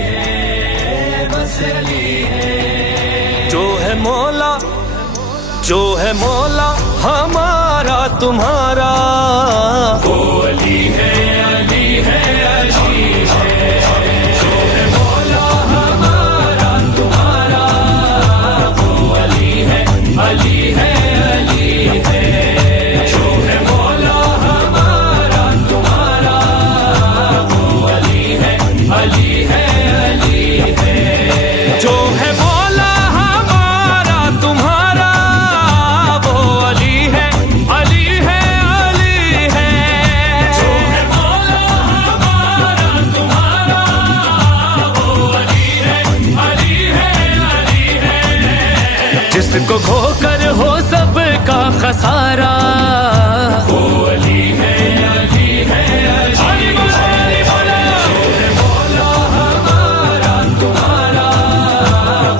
है, बस अली है। जो है मौला हमारा तुम्हारा, वो अली है, अली है, अली है। जो है मौला हमारा तुम्हारा, वो अली है, अली है, अली है। जो है मौला हमारा तुम्हारा, वो अली है, अली है, अली है। जो है मौला हमारा तुम्हारा, वो अली है, अली है, अली है। जो है मौला हमारा तुम्हारा, वो अली है, अली है, अली है। जिसको खोकर हो सबका खसारा, वो अली है, अली है, अली है। जो है मौला हमारा तुम्हारा,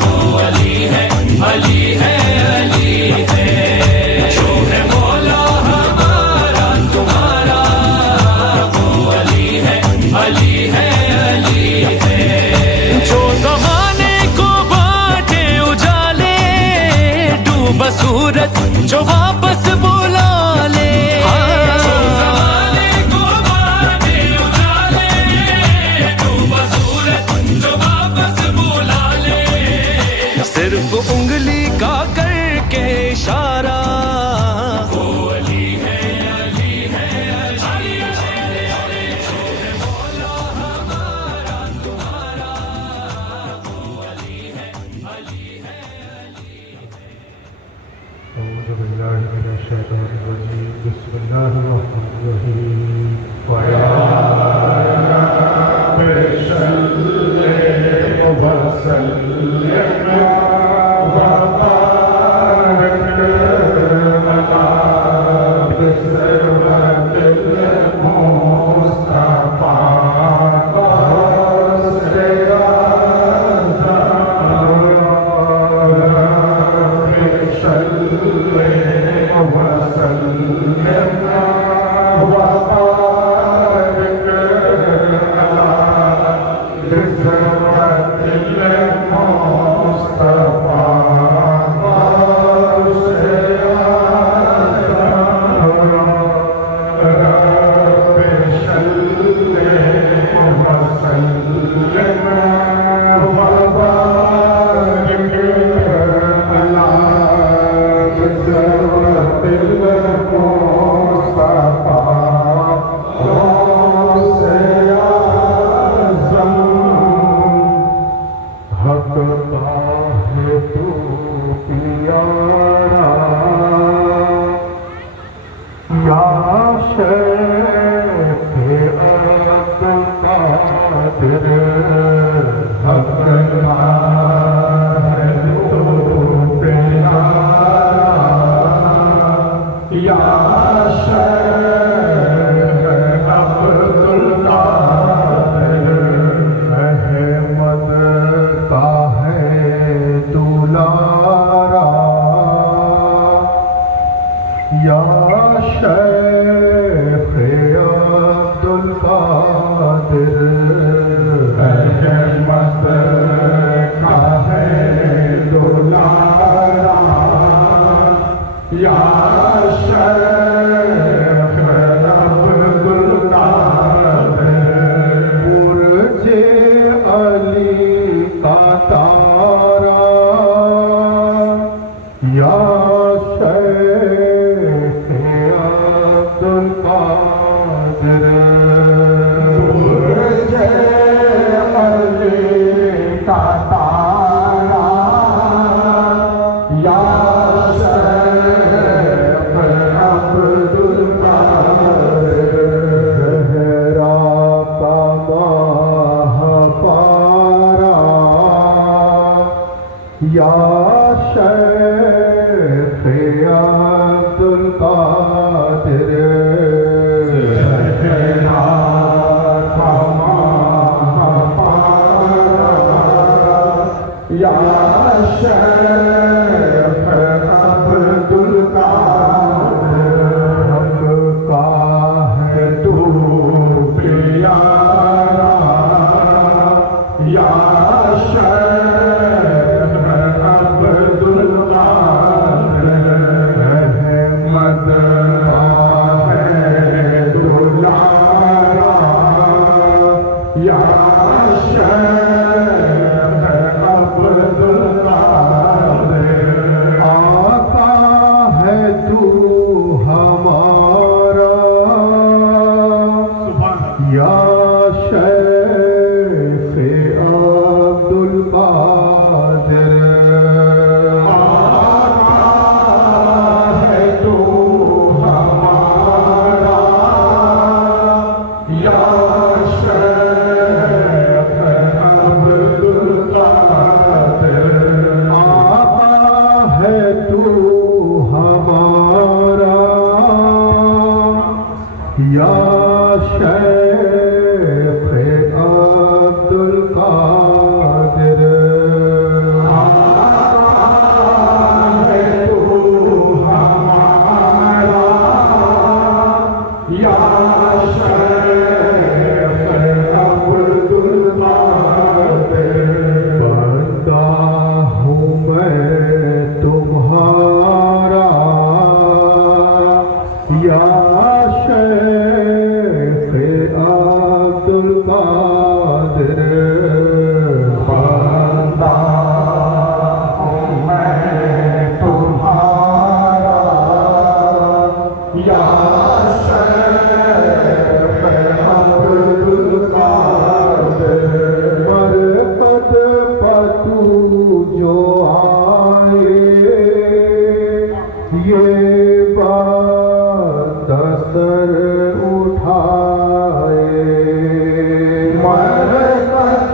वो अली है, अली है, अली है। जो है मौला हमारा तुम्हारा, वो अली है, अली है, अली है। जो जमाने को बांटे उजाले, डूबा सूरज जो वापस बुला ले। जो ज़माने को बांटे उजाले, डूबा सूरज जो वापस बुला ले। सिर्फ उंगली का करके इशारा, वो अली है, अली है, अली है। जो है मौला हमारा तुम्हारा, वो अली है, अली है, अली है। أعوذ بالله من الشيطان الرجيم بسم الله الرحمن الرحيم ويا رب صل وسلم وبارك على بسرعة المصطفى या शेख अब्दुल कादिर अहमद है दुलारा या शेख अब्दुल कादिर आता है तू हमारा या शेख अब्दुल कादिर आता है तू हमारा या शेख अब्दुल कादिर आता है तू हमारा या शेख अब्दुल कादिर आता है तू हमारा या शेख अब्दुल कादिर बंदा हूँ मैं तुम्हारा या शेख अब्दुल कादिर बंदा हूँ मैं तुम्हारा या शेख अब्दुल कादिर मरकत पतू जो आए ये बात सर उठाए मरकत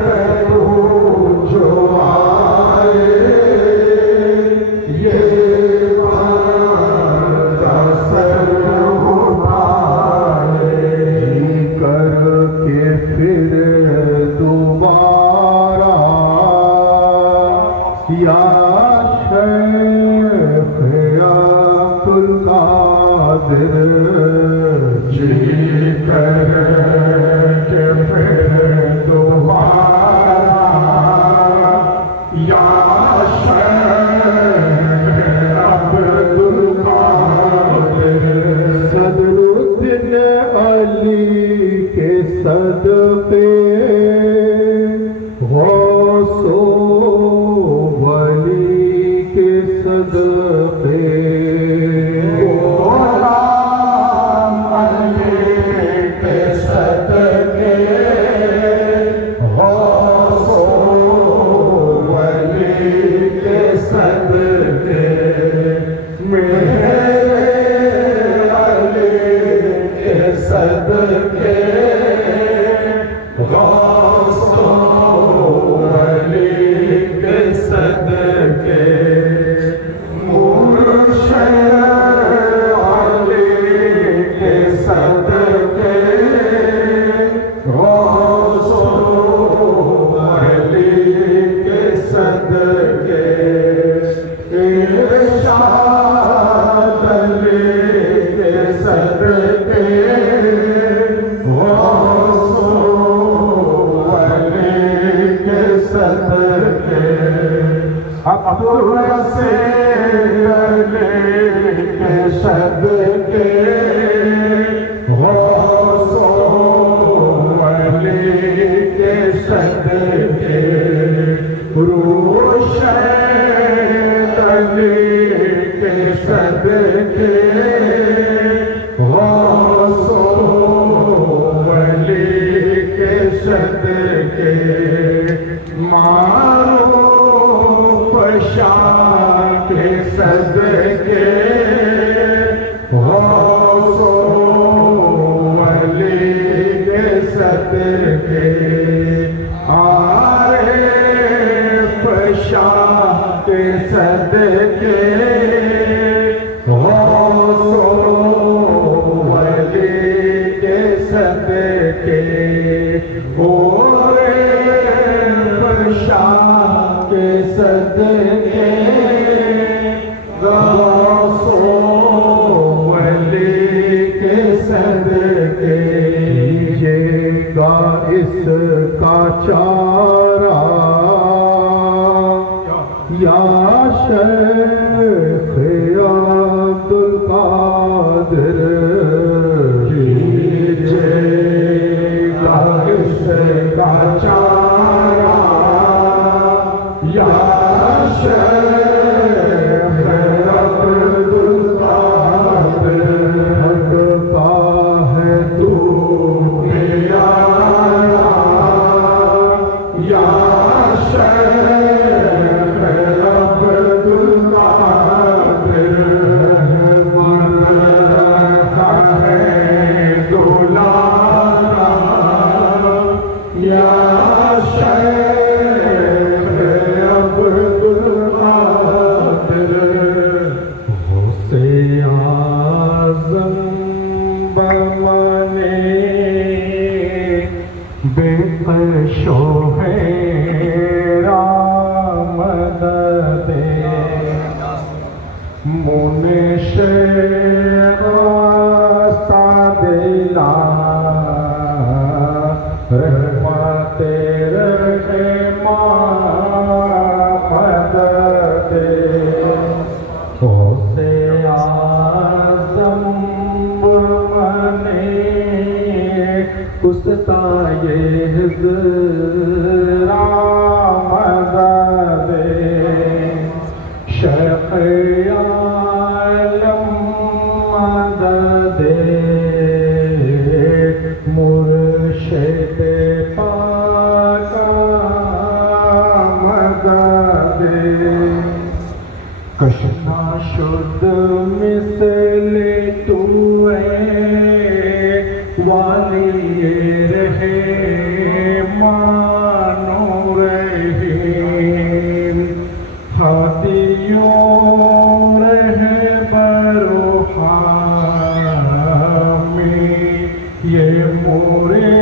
पतू जो आए ये बात सर उठाए करके फिर दोबारा या शेख अब्दुल कादिर जी करके फिर दोबारा या शेख अब्दुल कादिर सदरुद्दीन अली के सदक़े गौसो वली के सदक़े गुलाम अली के सदक़े गौसो वली के सदक़े मेरे अली के सदक़े गौसो वली के सदक़े मुर्शिद अली के सदक़े गौसो वली के सदक़े इरशाद अली के सदक़े गौसो वली के सदक़े अब्दुल रसील अली के सदक़े गौसो वली के सदक़े रोशद अली के सदक़े गौसो वली के सदक़े मारूफ शाह के सदक़े गौसो वली के सदक़े आरिफ शाह के सदक़े गौसो वली के सदक़े का चारा या शेख अब्दुल कादिर कीजिएगा इसका चारा या शेख अब्दुल कादिर हटता है तू या शेख अब्दुल कादिर मरता है दुलारा या शेख अब्दुल कादिर गौसे आज़म बमने बेकशो है रामददे मुनिशे रास्ता दिला रहमते रहे मददे गौसे आज़म बमने उस्ताए हिज़्रा मददे शेख आलम मददे मुर्शिद पाका मददे कशना शुद्ध मिसले तू वाली रहे मानो रहे हाथियों रहे बरोहामी ये मोरे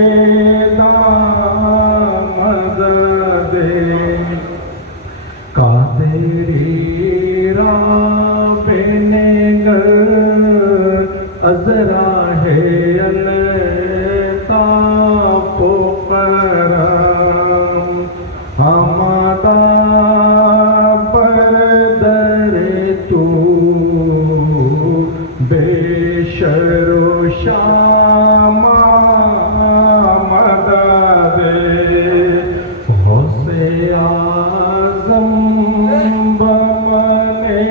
मददे कादेरी राबेनेगर अजरा है हमादा पर दरे तू बेशरो शामा मददे गौसे आज़म बमने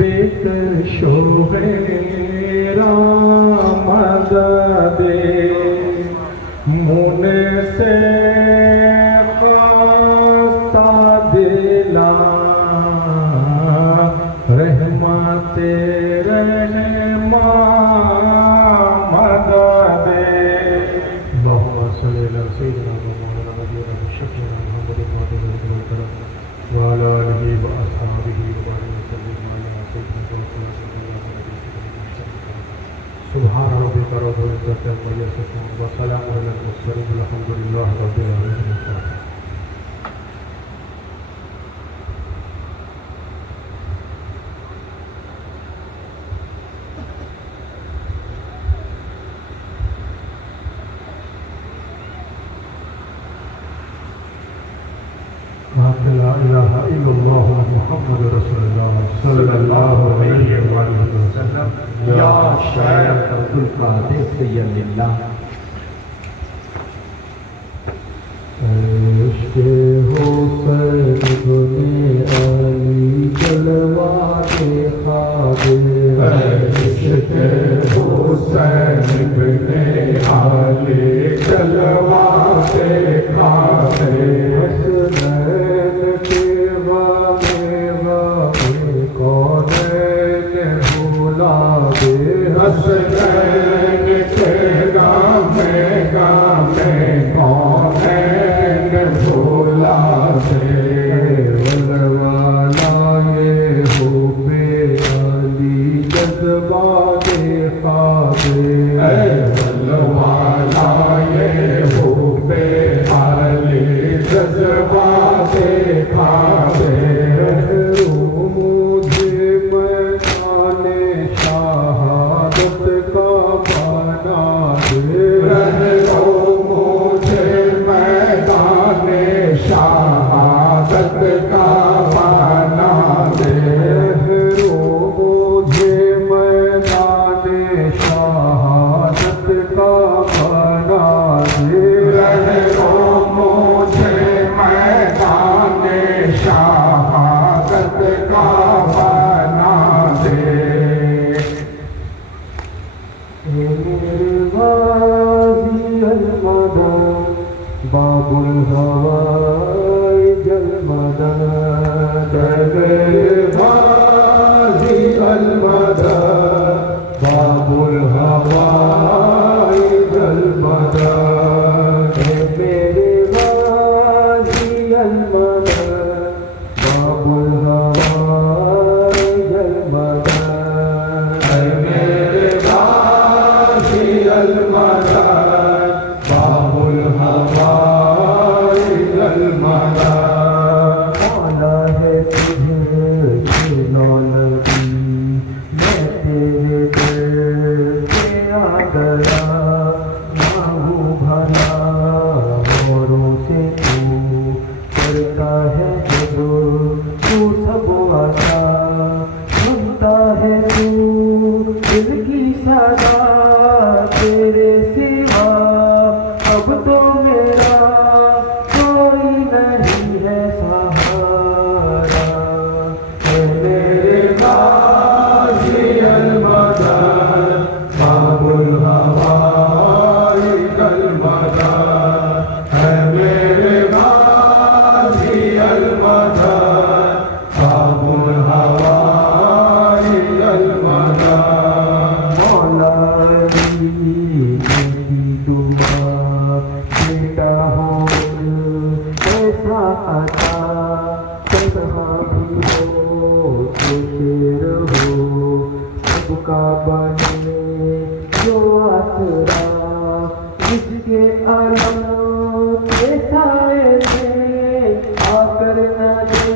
बेकशो है मददे मुने से खास्ता दिला रहमते रहमा मददे अल्लाहुम्मा सल्ली अला सय्यिदिना मौलाना नबीना शफीना मुहम्मदिन व अला आलिहि व अस्हाबिहि व बारिक वसल्लिम अला सय्यिदिना सुभान रब्बिक रब्बिल इज्जति अम्मा यसिफून व सलामुन अलल मुरसलीन वल्हम्दुलिल्लाहि रब्बिल आलमीन। ला इलाहा इल्लल्लाह मुहम्मदुर रसूलुल्लाह सल्लल्लाहु अलैहि वसल्लम या शेख अब्दुल कादिर सय्यदिल्लाह। इश्क़े हुसैन गुने अली जलवा के ख़ादिर इश्क़े हुसैन गुने अली जलवा के ख़ादिर हसनैन के बाबुल हवाई जल मदद मेरे गाजी अल मदद बाबुल हवाई जल मदद मेरे गाजी अल मदद बाबुल हवाई जल मदद मेरे गाजी अल मदद बाबुल हवाई जल मदद मौला है तुझे लौलती मैं तेरे दर से आ गया मांगू भला मोरों से तू करता है जब तू सब आशा सुनता है तू दिल की सदा तेरे सिवा अब तो मेरा कोई नहीं है सहारा है मेरे गाजी अल मदद बाबुल हवाई जल मदद है मेरे गाजी अल मदद बाबुल हवाई जल मदद मौला अली मेरी दुआ बेटा हो ऐसा आता कहाँ भी हो तो शेर हो सबका बने जो आसरा जिसके आलम के साए में आकर न दे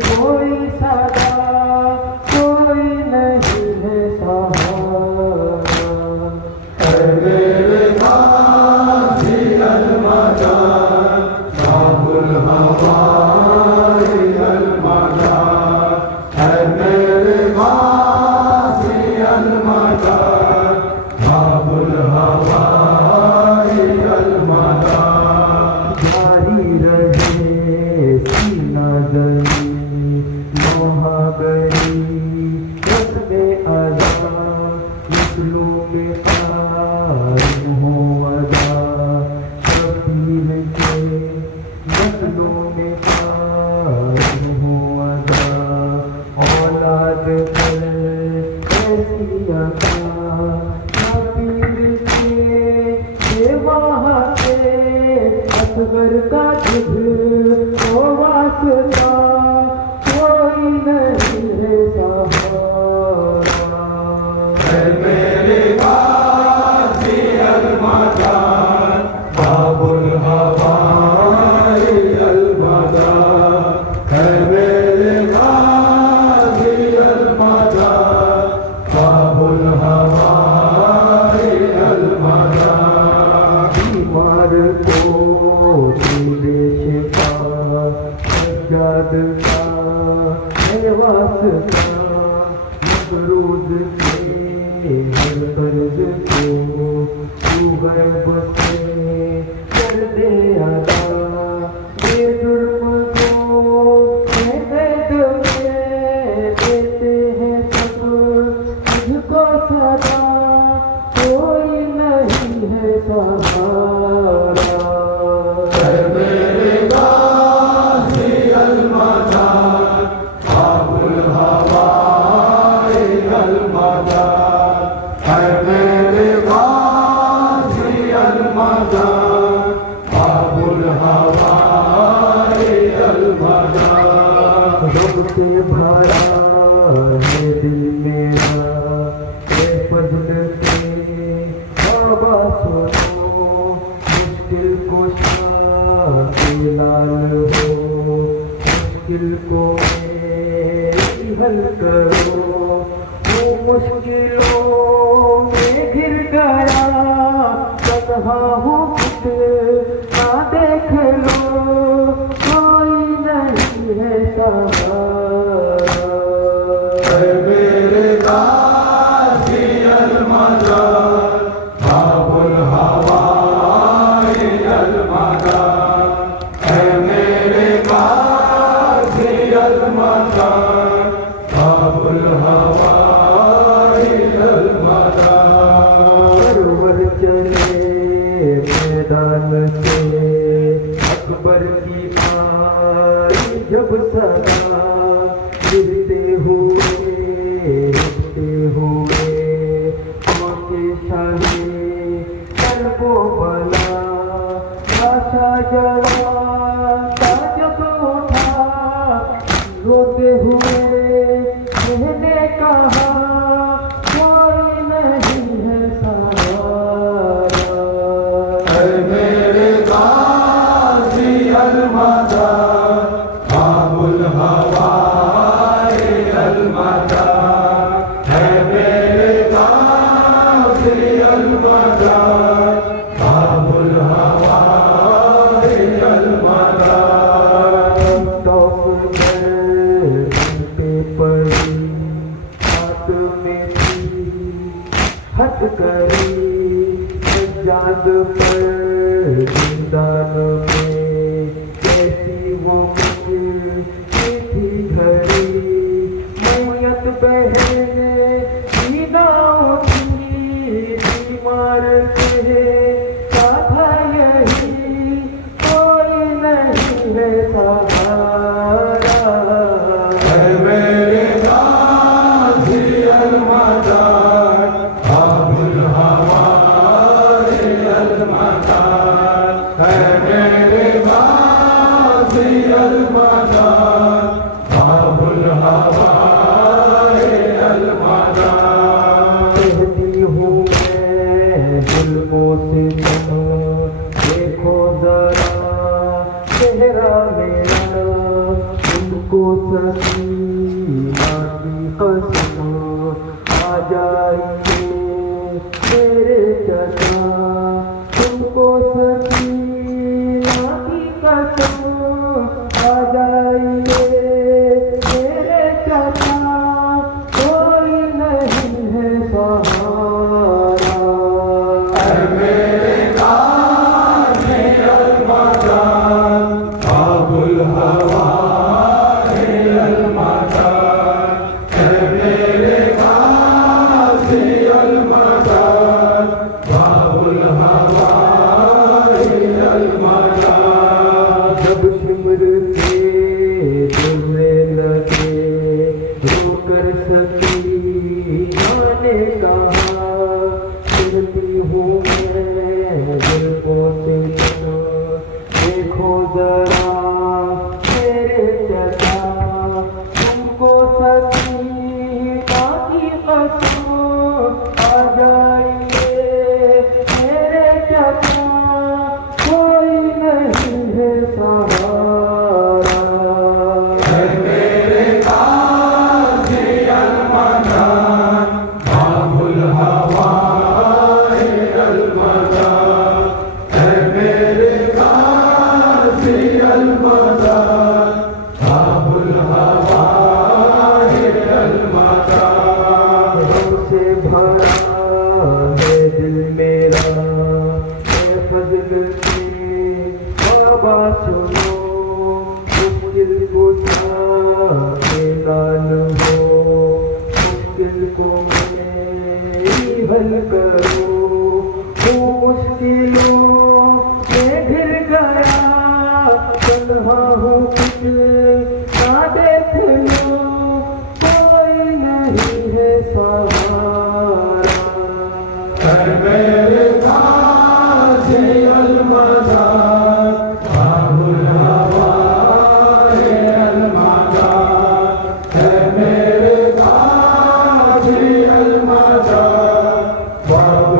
कोई सदा कोई नहीं है सहारा मेरे गाजी अल मदद बाबुल हवाई जल मदद है मेरे गाजी अल मदद बाबुल हवाई जल मदद जारी रहे सीना जली लोहा गरी रस्मे अदा नस्लों में कायम हो अदा शबीर के नस्लों में कायम हो अदा औलाद पर ऐसी अदा शबीर के वहाँ के असगर का तुझ को वास्ता कोई नहीं है सहारा है मेरे गाजी अल मदद बाबुल हवाई जल मदद है मेरे गाजी अल मदद बाबुल हवाई जल मदद बीमार को तेरे शिफा सज्जाद का है वास्ता मकरूज के हर कर्ज को तू गैब से कर दे अदा ये जुर्म को कैद में देते हैं सब तुझको सदा कोई नहीं है सहारा मेरे गाजी अल मदद बाबुल हवाई जल मदद है मेरे गाजी अल मदद बाबुल हवाई जल मदद रब से भरा है दिल मेरा ए फजल से बाबा सुनो मुश्किल को के लाल हो मुश्किल को मेरी हल करो वो मुश्किलों में घिर गया तन्हा हूँ कुछ ना देख लो कोई नहीं है सहारा मेरे गाजी अल मदद बाबुल हवाई जल मदद है मेरे गाजी अल मदद बाबुल हवाई जल मदद परवर चले मैदान अकबर की आई जब सदा गिरते हुए आंखें शाही कर को बला आशा जवान का जब उठा रोते हुए मैंने कहा कोई नहीं है सहारा। मेरे गाज़ी अलमदा बाबुल हवाए अलमदा है मेरे गाज़ी अलमदा बाबुल हवाए अलमदा। पे पड़ी हाथ में थी हट करी सज्जाद पर जिंदान में कैसी वो थी घड़ी मैयत बहने सीना उठी बीमार से साथा यही कोई नहीं है सहारा। मेरे गाज़ी अलमदा बाबुल हवाए अलमदा है मेरे गाज़ी अलमदा बाबुल हवाए अलमदा। कहती हूँ मैं जुल्मों से देखो जरा चेहरा मेरा उनको सकीना की कसम आ जाएंगे मेरे चचा तुमको सकीना की कसम आ जाएंगे मेरे चचा कोई नहीं है सहारा। मेरे गाज़ी अलमदा बाबुल हवाए अलमदा है मेरे गाज़ी अलमदा बाबुल हवाए अलमदा। जब शिमर के डुबने लगे रोकर सकी जाने कहा फिरती हूँ मैं जुल्फों से देखो जरा मेरे चचा तुमको सकीना की कसम आ जाएंगे मेरे चचा कोई नहीं है सहारा। मेरे गाज़ी अलमदा बाबुल हवाए अलमदा है मेरे गाज़ी अलमदा बाबुल हवाए अलमदा। हमसे भरा है दिल मेरा है फजल से बाबा सुनो मुश्किल कुछा लाल हो मुश्किल को मेरी हल करो वो मुश्किलों में घिर गया तन्हा हूँ कुछ ना देख लो कोई नहीं है सहारा। मेरे गाज़ी अलमदा बाबुल हवाए अलमदा है मेरे गाज़ी अलमदा बाबुल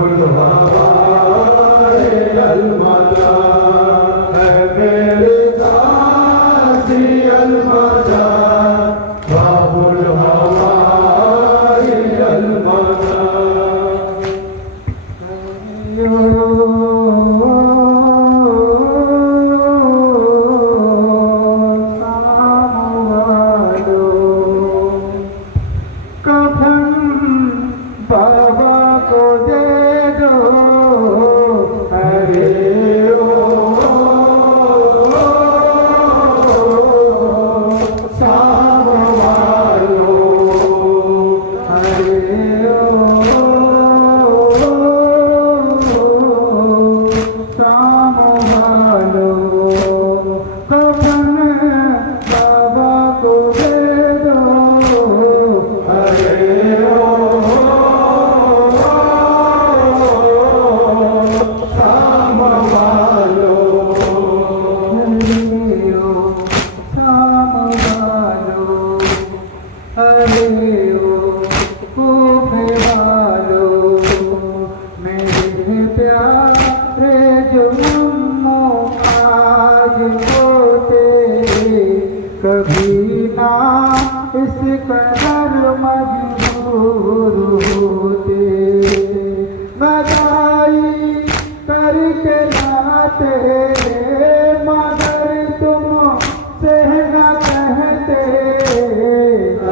कभी ना इस कदर मजबूर होते, गदाई करके लाते मगर तुम से न कहते।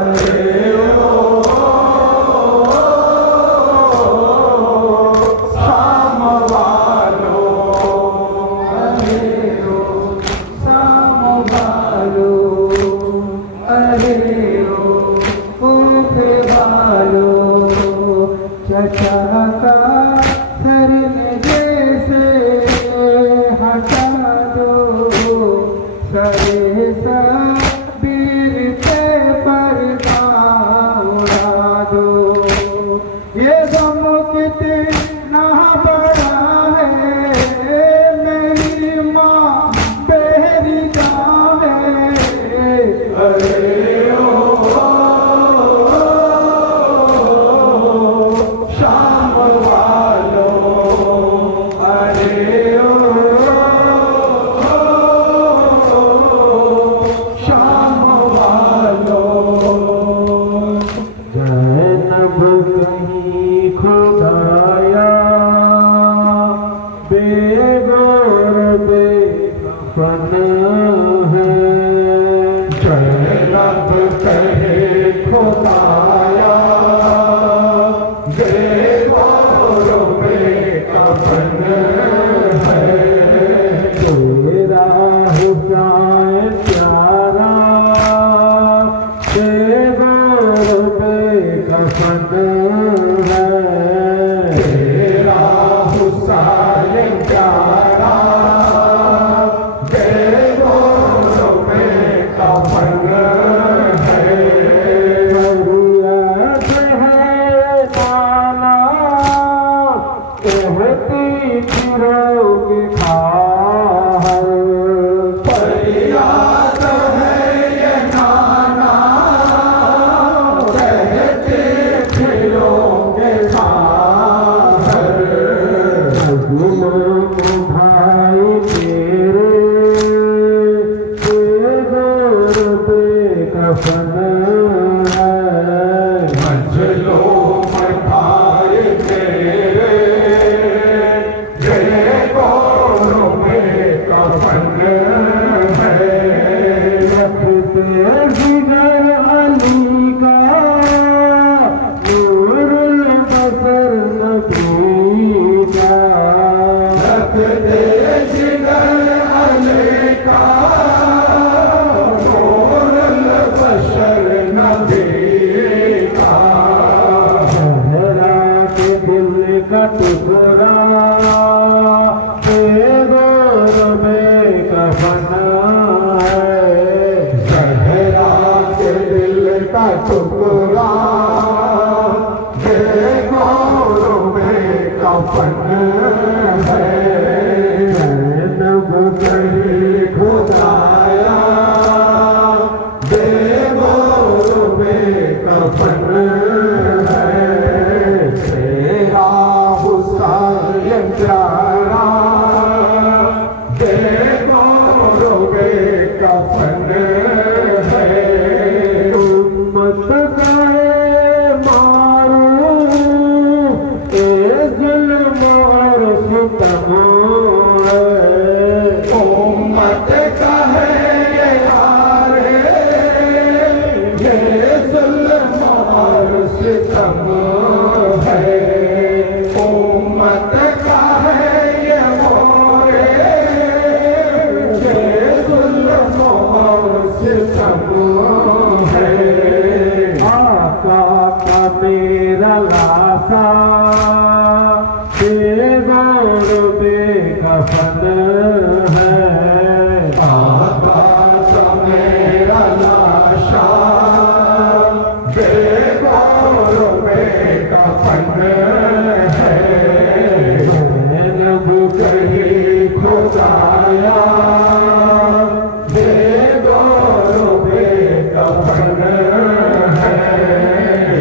अरे ओ शाम वालों, अरे ओ शाम वालों, अरे ओ ऊँट वालों, चचा का सर जैसे हटा दो, सरे सबीर पे पर्दा उड़ा दो। ये गम कितना बड़ा है, मेरी माँ बेरी जावे। अरे ओ शाम वालों, अरे ओ शाम वालों। जैनब कहीं खुदाया बेगौर बेकफन है। जैनब कहे खुदाया बेगौर बेकफन है। तेरा हुसैन प्यारा बेगौर बेकफन है। तेरा हुसैन प्यारा बेगौर बेकफन है। मरियत है नाना कहती फिरोग खाहर। फरियाद है ये नाना कहते फिरोगे खाहर। मजलूम भाई तेरे बेगौर बेकफन है। मजलूम भाई तेरे बेगौर बेकफन है। रखते जिगर अली का नूरुल बसर नबी का। रखते जिगर अली का नूरुल बशर नबी का। सहरा के दिल का टुकड़ा बेगौर बेकफन है। जहरा के दिल का टुकड़ा बेगौर बेकफन है। जैनब कहीं खुदाया बेगौर बेकफन है। तेरा हुसैन प्यारा बेगौर बेकफन है। उम्मत का मारू ए जुल्म और सितम है। उम्मत का है ये यारे, ये जुल्म और सितम है। उम्मत का है ये मोरे, ये जुल्म और सितम है। आका का मेरा लासा बेगौर बेकफन है। आकाश मेरा लाशा बेगौर बेकफन है। जैनब कहीं खुदाया बेगौर बेकफन है।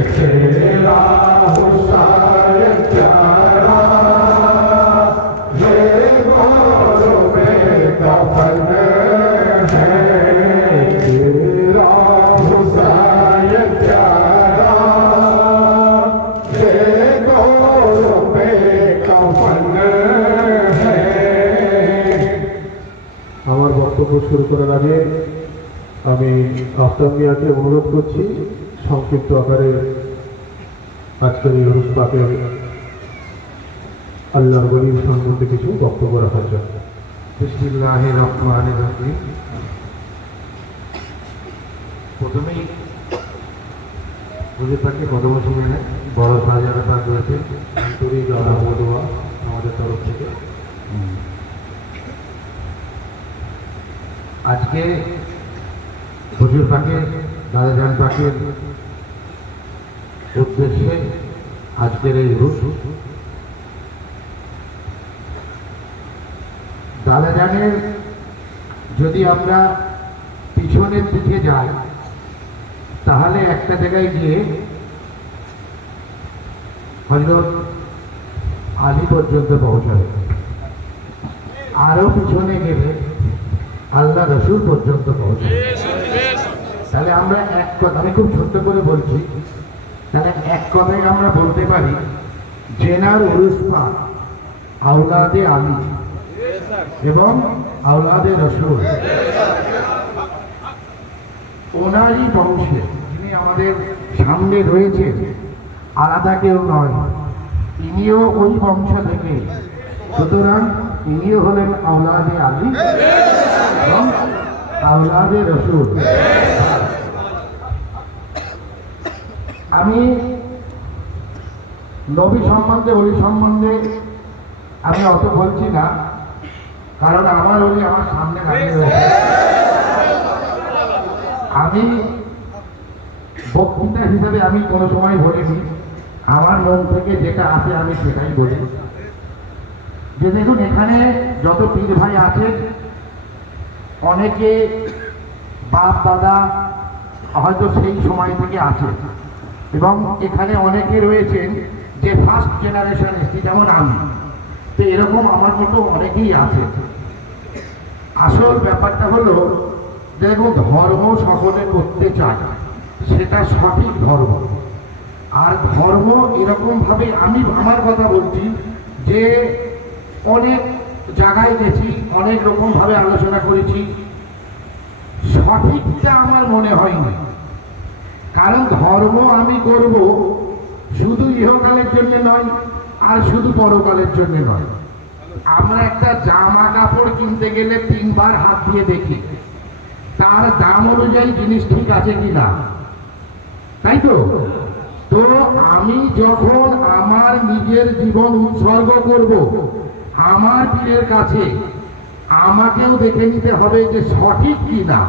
तेरा हुसैन प्यारा बेगौर बेकफन है। বক্তব্য শুরু করার আগে আমি আফতাব মিয়াকে অনুরোধ করছি সংক্ষিপ্ত আকারে আজকের এই উরুস পাকে আল্লাহর গরিব সম্বন্ধে কিছু বক্তব্য রাখার জন্য। বিসমিল্লাহির রহমানির রহিম। প্রথমেই হুজুর পাকে কদম শুনে বড় সাজানো পাক রয়েছে আন্তরিক দোয়া আমাদের তরফ থেকে। আজকে হুজুর পাকের দাদাজান পাকের উদ্দেশ্যে আজকের এই রুশ দাদাজানের যদি আমরা পিছনের দিকে যাই তাহলে একটা জায়গায় গিয়ে হযরত আলী পর্যন্ত পৌঁছাবে, আরো পিছনে গেলে আল্লাহ রসুল পর্যন্ত পৌঁছাবে। তাহলে আমরা এক কথা, আমি খুব ছোট্ট করে বলছি, তাহলে এক কথায় আমরা বলতে পারি জেনার উরুস পাক আওলাদে আলী এবং আওলাদে রসুল ওনারই বংশে যিনি আমাদের সামনে রয়েছে, আলাদা কেউ নয়, ইনিও ওই বংশ থেকে। সুতরাং ইনিও হলেন আওলাদে আলী এবং আওলাদে রসুল। আমি নবী সম্বন্ধে ওলি সম্বন্ধে আমি অত বলছি না, কারণ আমার ওলি আমার সামনে দাঁড়িয়ে রয়েছে। আমি বক্তৃতা হিসেবে আমি কোনো সময় বলিনি, আমার মন থেকে যেটা আসে আমি সেটাই বলি। যে দেখুন, এখানে যত পীর ভাই আছেন অনেকে বাপ দাদা হয়তো সেই সময় থেকে আছে, এবং এখানে অনেকে রয়েছেন যে ফার্স্ট জেনারেশন এসেছি, যেমন আমি। তো এরকম আমার মতো অনেকেই আছে। আসল ব্যাপারটা হলো দেখুন, ধর্ম সকলে করতে চায়, সেটা সঠিক ধর্ম। আর ধর্ম এরকমভাবে, আমি আমার কথা বলছি যে অনেক জায়গায় গেছি, অনেক রকমভাবে আলোচনা করেছি, সঠিকটা আমার মনে হয়নি। কারণ ধর্ম আমি করব শুধু ইহকালের জন্য নয়, আর শুধু পরকালের জন্য নয়। আমরা একটা জামা কাপড় কিনতে গেলে 3 বার হাত দিয়ে দেখি তার দাম অনুযায়ী জিনিস ঠিক আছে কিনা, তাই তো? তো আমি যখন আমার নিজের জীবন উৎসর্গ করব আমার পীরের কাছে, আমাকেও দেখে নিতে হবে যে সঠিক কিনা।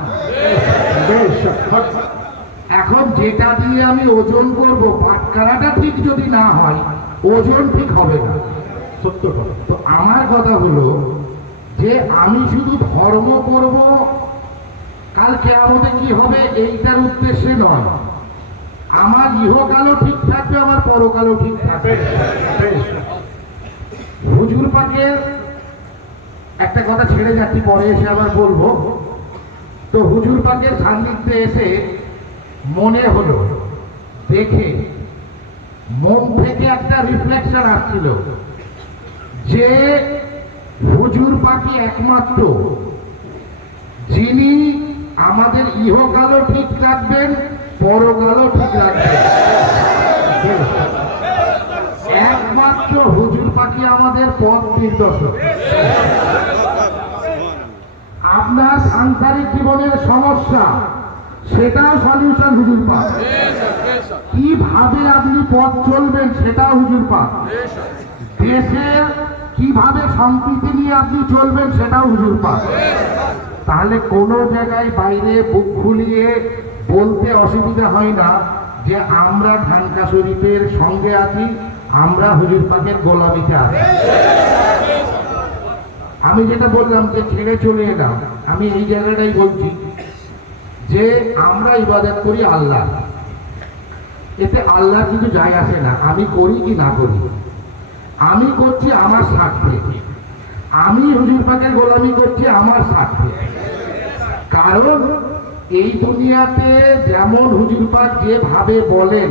এখন যেটা দিয়ে আমি ওজন করব, পাটকারাটা ঠিক যদি না হয় ওজন ঠিক হবে না, সত্য কথা। তো আমার কথা হলো যে আমি শুধু ধর্ম করব, কাল কিয়ামতে কি হবে এইটার উদ্দেশ্যে নয়। আমার ইহকালও ঠিক থাকবে, আমার পরকালও ঠিক থাকবে। হুজুর পাকের একটা কথা ছেড়ে যাচ্ছি, পরে এসে আবার বলবো। তো হুজুর পাকের সান্নিধ্যে এসে মনে হলো, দেখে মন থেকে একটা রিফ্লেকশন আসছিল যে হুজুর পাকি একমাত্র যিনি আমাদের ইহকালও ঠিক রাখবেন, পরকালও ঠিক রাখবেন। একমাত্র হুজুর পাকি আমাদের পথ নির্দেশক। আপনার সাংসারিক জীবনের সমস্যা, সেটাও সলিউশন হুজুর পাক। কিভাবে আপনি পথ চলবেন সেটাও হুজুর পাক। দেশের কিভাবে সম্প্রীতি নিয়ে আপনি চলবেন সেটাও হুজুর পাক। তাহলে কোনো জায়গায় বাইরে বুক খুলিয়ে বলতে অসুবিধা হয় না যে আমরা খানকা শরীফের সঙ্গে আছি, আমরা হুজুর পাকের গোলামিতে আছি। আমি যেটা বললাম যে ছেড়ে চলে এলাম, আমি এই জায়গাটাই বলছি যে আমরা ইবাদত করি আল্লাহ, এতে আল্লাহ কিন্তু যায় আসে না আমি করি কি না করি। আমি করছি আমার স্বার্থে, আমি হুজুর পাকের গোলামি করছি আমার স্বার্থে। কারণ এই দুনিয়াতে যেমন হুজুর পাক যেভাবে বলেন,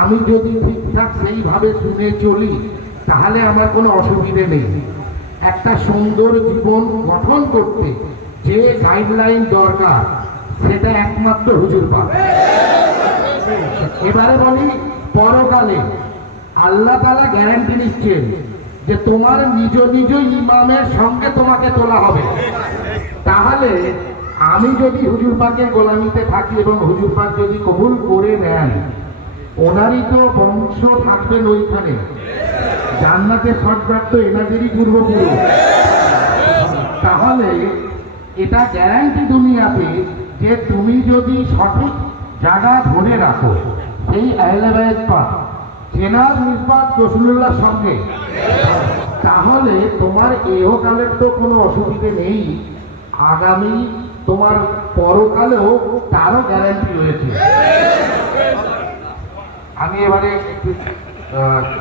আমি যদি ঠিকঠাক সেইভাবে শুনে চলি তাহলে আমার কোনো অসুবিধে নেই। একটা সুন্দর জীবন গঠন করতে যে গাইডলাইন দরকার সেটা একমাত্র হুজুর পাক। এবারে বলি, পরকালে আল্লাহ তাআলা গ্যারান্টি দিচ্ছেন যে তোমার নিজ নিজ ইমামের সঙ্গে তোমাকে তোলা হবে। তাহলে আমি যদি হুজুর পাকের গোলামিতে থাকি এবং হুজুর পাক যদি কবুল করে নেন, ওনারই তো বংশ থাকবেন ওইখানে, জান্নাতের সর্দার তো এনাদেরই পূর্বপুরুষ। তাহলে এটা গ্যারান্টি দুনিয়াতে যে তুমি যদি সঠিক জায়গা ধরে রাখো, সেই আহলে বাইত পাক চেনার নিসবত রাসূলুল্লাহর সঙ্গে, তাহলে তোমার ইহকালের তো কোনো অসুবিধে নেই, আগামী তোমার পরকালেও তারও গ্যারান্টি রয়েছে। আমি এবারে একটু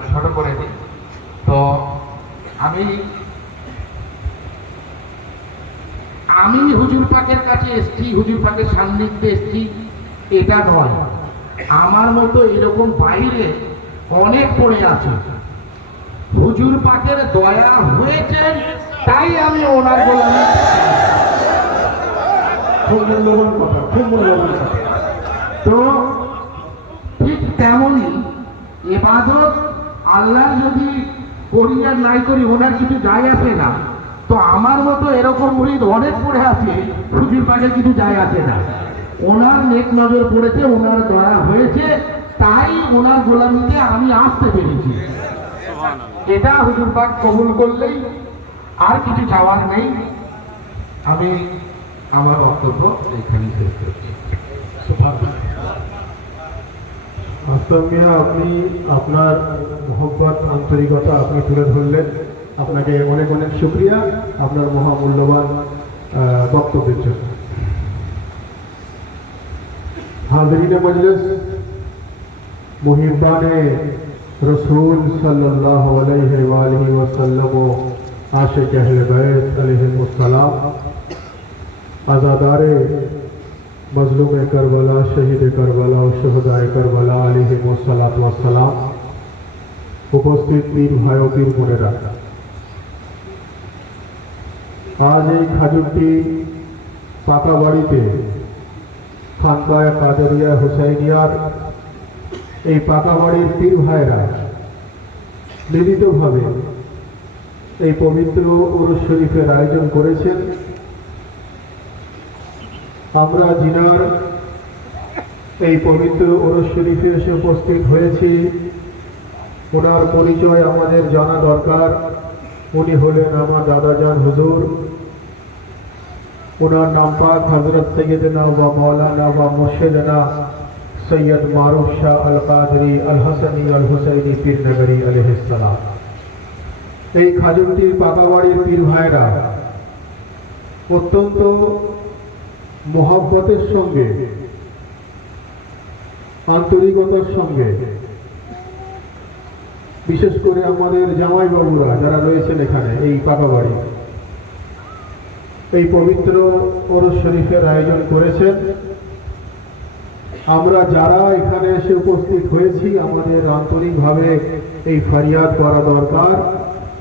ছোট করে দিই। তো আমি হুজুর পাকের কাছে এসছি, হুজুর পাকের সান্নিধ্যে এসছি এটা নয়, আমার মতো এরকম বাইরে অনেক পড়ে আছে। হুজুর পাকের দয়া হয়েছে তাই আমি ওনার গোলামি। খুব মূল্যবান কথা, খুব মূল্যবান কথা। তো ঠিক তেমনই ইবাদত আল্লাহ যদি করি আর নাই করি ওনার কিছু যায় আসে না। তো আমার মতো এরকম মুরিদ অনেক পড়ে আছে, হুজুর পাকের কিছু যায় আসে না। ওনার নেক নজর পড়েছে, ওনার দয়া হয়েছে, তাই ওনার গোলামিতে আমি আসতে পেরেছি। এটা হুজুর পাক কবুল করলেই আর কিছু চাওয়ার নেই। আমি আমার বক্তব্য এখানে শেষ করছি। আসলাম মিয়া, আপনি আপনার মহব্বত আন্তরিকতা আপনি তুলে ধরলেন। আপনাকে অনেক অনেক শুকরিয়া আপনার মহামূল্যবান বক্তব্যের জন্য। হাজরিনে মজলিস, মুহিব্বানে রসূল সাল্লাল্লাহু আলাইহি ওয়া আলিহি ওয়াসাল্লাম ও আশিক আহলে বাইত আলাইহিমুস সালাম, আজাদারে মজলুম-এ কারবালা, শহীদ-এ কারবালা ও শুহাদায়ে কারবালা আলাইহিমুস সালাতু ওয়াস সালাম, উপস্থিত পীর ভাই ও পীর বোনেরা, আজ এই খাজুরটি পাকা বাড়িতে খানকায়ে কাদেরিয়া হুসাইনিয়ার এই পাকা বাড়ির পীর ভাইরা মিলিতভাবে এই পবিত্র উরুস শরীফের আয়োজন করেছেন। আমরা জিনার এই পবিত্র উরুস শরীফে এসে উপস্থিত হয়েছি, ওনার পরিচয় আমাদের জানা দরকার। উনি হলেন আমার দাদাজান হুজুর। ওনার নাম পাক হযরত সৈয়দনা ওয়া মাওলানা ওয়া মুর্শিদনা সৈয়দ মারুফ শাহ আল কাদরি আল হাসানি আল হুসাইনি পীর নগরী আলাইহিস সালাম। এই খাজুরটির পাকা বাড়ির পীর ভাইরা অত্যন্ত মহব্বতের সঙ্গে, আন্তরিকতার সঙ্গে, বিশেষ করে আমাদের জামাই বাবুরা যারা রয়েছেন এখানে এই পাকা বাড়ি, এই পবিত্র উরুস শরীফের আয়োজন করেছেন। আমরা যারা এখানে এসে উপস্থিত হয়েছি আমাদের আন্তরিকভাবে এই ফরিয়াদ করা দরকার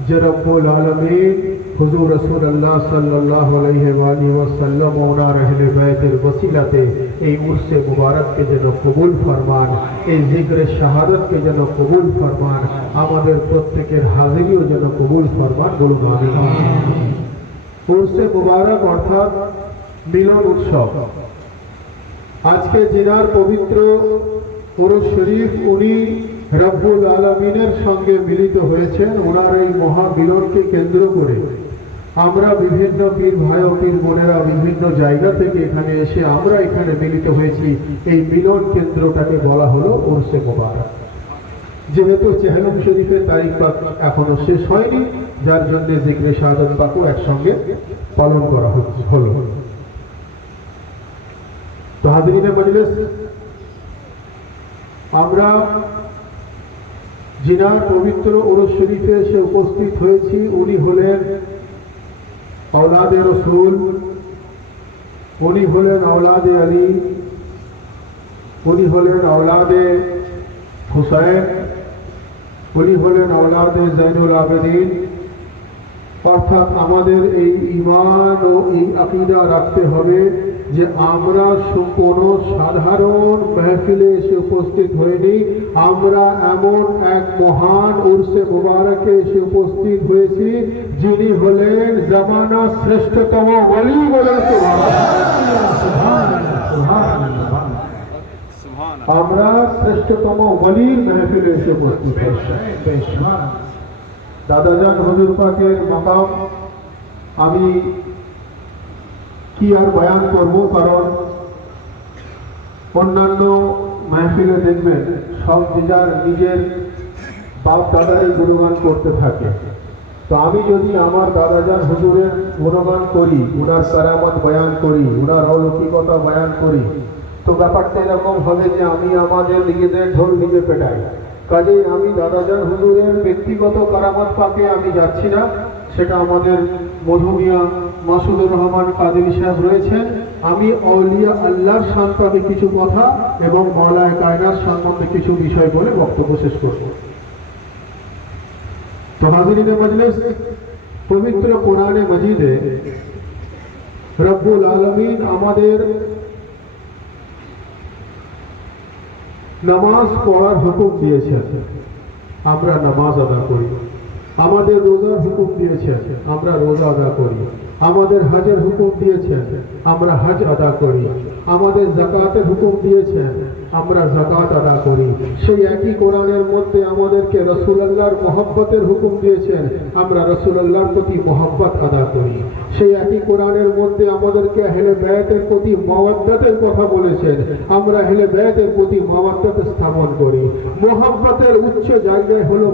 যে রব্বুল আলামিন হুজুর রাসূলুল্লাহ সাল্লাল্লাহু আলাইহি ওয়া আলিহি ওয়াসাল্লাম ওনার আহলে বাইতের ওসিলাতে এই উরসে মুবারককে যেন কবুল ফরমান, এই জিক্রে শাহাদাতকে যেন কবুল ফরমান, আমাদের প্রত্যেকের হাজিরিও যেন কবুল ফরমান। বলুন আমিন। উরসে মুবারক অর্থাৎ মিলন উৎসব। আজকে জিনার পবিত্র উরুস শরীফ উনি রব্বুল আলামিনের সঙ্গে মিলিত হয়েছেন। ওনার এই মহামিলনকে কেন্দ্র করে আমরা বিভিন্ন পীর ভাই ও পীর বোনেরা বিভিন্ন জায়গা থেকে এখানে এসে আমরা এখানে মিলিত হয়েছি। এই মিলন কেন্দ্রটাকে বলা হলো উরসে মুবারক। যেহেতু চেহলম শরীফের তারিখ পাক এখনো শেষ হয়নি, যার জন্য জিক্রে শাহাদাত পাকও একসঙ্গে পালন করা হলো। তো হাজরিনে মজলিস, আমরা জিনার পবিত্র উরুস শরীফে এসে উপস্থিত হয়েছি। উনি হলেন আওলাদে রসুল, উনি হলেন আওলাদে আলী, উনি হলেন আওলাদে হুসাইন, উনি হলেন আওলাদে জৈনুল আবেদিন, অর্থাৎ আমাদের এই ঈমান ও এই আকীদা রাখতে হবে যে আমরা কোনো সাধারণ মাহফিলে এসে উপস্থিত হইনি, আমরা এমন এক মহান উরসে মুবারকে এসে উপস্থিত হয়েছি যিনি হলেন জামানার শ্রেষ্ঠতম ওলি বলেন আমরা শ্রেষ্ঠতম ওলির মাহফিলে এসে উপস্থিত হয়েছি। দাদাজান হুজুর পাকের মাকাম আমি কি আর বয়ান করব, কারণ অন্যান্য মাহফিলে দেখবেন সব যার নিজের বাপ দাদারই গুণগান করতে থাকে। তো আমি যদি আমার দাদাজান হুজুরের গুণগান করি, উনার কারামত বয়ান করি, উনার অলৌকিকতা বয়ান করি, তো ব্যাপারটা এরকম হবে যে আমি আমাদের নিজেদের ঢোল নিজে পেটাই। কাজেই আমি দাদাজান হুজুরের ব্যক্তিগত কারামত পাকে আমি যাচ্ছি না, সেটা আমাদের মধুমিয়া মাসুদুর রহমান কাদেরী সাহেব রয়েছেন। আমি আউলিয়া আল্লাহর সম্পর্কে কিছু কথা এবং মাওলায়ে কায়নাত সম্বন্ধে কিছু বিষয় বলে বক্তব্য শেষ করব। তো হাজিরিনে মজলিস, পবিত্র কোরআনে মজিদে রব্বুল আলামিন আমাদের নামাজ পড়ার হুকুম দিয়েছেন, আমরা নামাজ আদা করি। আমাদের রোজার হুকুম দিয়েছেন, আমরা রোজা আদা করি। আমাদের হজের হুকুম দিয়েছেন, আমরা হজ আদা করি। আমাদের যাকাতের হুকুম দিয়েছেন, আমরা যাকাত আদা করি। সেই একই কোরআনের মধ্যে আমাদেরকে রাসূলুল্লাহর মহব্বতের হুকুম দিয়েছেন, আমরা রাসূলুল্লাহর প্রতি মহব্বত আদা করি। সেই একই কোরআনের মধ্যে আমাদেরকে আহলে বায়তের প্রতি মাওয়াদ্দাতের কথা বলেছেন, আমরা আহলে বায়তের প্রতি মাওয়াদ্দাত স্থাপন করি। মহব্বতের উচ্চ জায়গায় হলো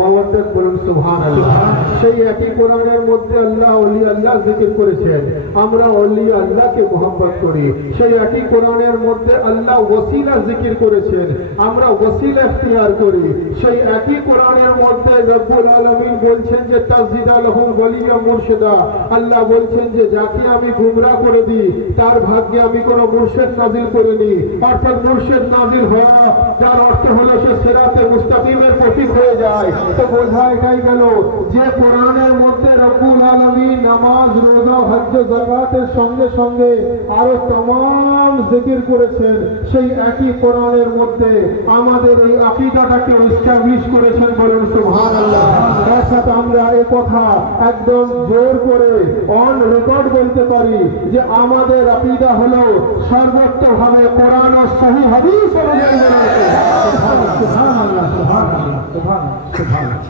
মাওয়াদ্দাত, বলুন সুবহানাল্লাহ। সেই একই কোরআনের মধ্যে আল্লাহ ওলিয়া আল্লাহ জিকির করেছেন, আমরা ওলিয়া আল্লাহকে মহব্বত করি। সেই একই কোরআনের মধ্যে আল্লাহ ওসিলা জিকির করেছেন, আমরা ওসিলা ইখতিয়ার করি। সেই একই কোরআনের মধ্যে রব্বুল আলামিন বলছেন যে তাসজিদা লাহুম ওয়ালিয়া মুরশিদা, আল্লাহ বলছেন যে যাকে আমি গুমরাহ করে দিই তার ভাগ্যে আমি কোনো মুর্শিদ নাজিল করিনি। অর্থাৎ মুর্শিদ নাজিল হওয়া যার অর্থ হলো সে সিরাতে মুস্তাকিমের পথিক হয়ে যায়। তো বোঝা এটাই গেল যে কোরআনের মধ্যে রব্বুল আলামিন নামাজ, রোজা, হজ, যাকাতের সঙ্গে সঙ্গে আরো तमाम জিকির করেছেন। সেই একই কোরআনের মধ্যে আমাদের এই আকীদাটাকে এস্টাবলিশ করেছেন, বলুন সুবহানাল্লাহ। তার সাথে আমরা এই কথা একদম জোর করে অন রেকর্ড বলতে পারি যে আমাদের আকীদা হলো সর্বোচ্চভাবে কোরআন ও সহিহ হাদিস অনুযায়ী। সুবহানাল্লাহ, সুবহানাল্লাহ, সুবহানাল্লাহ।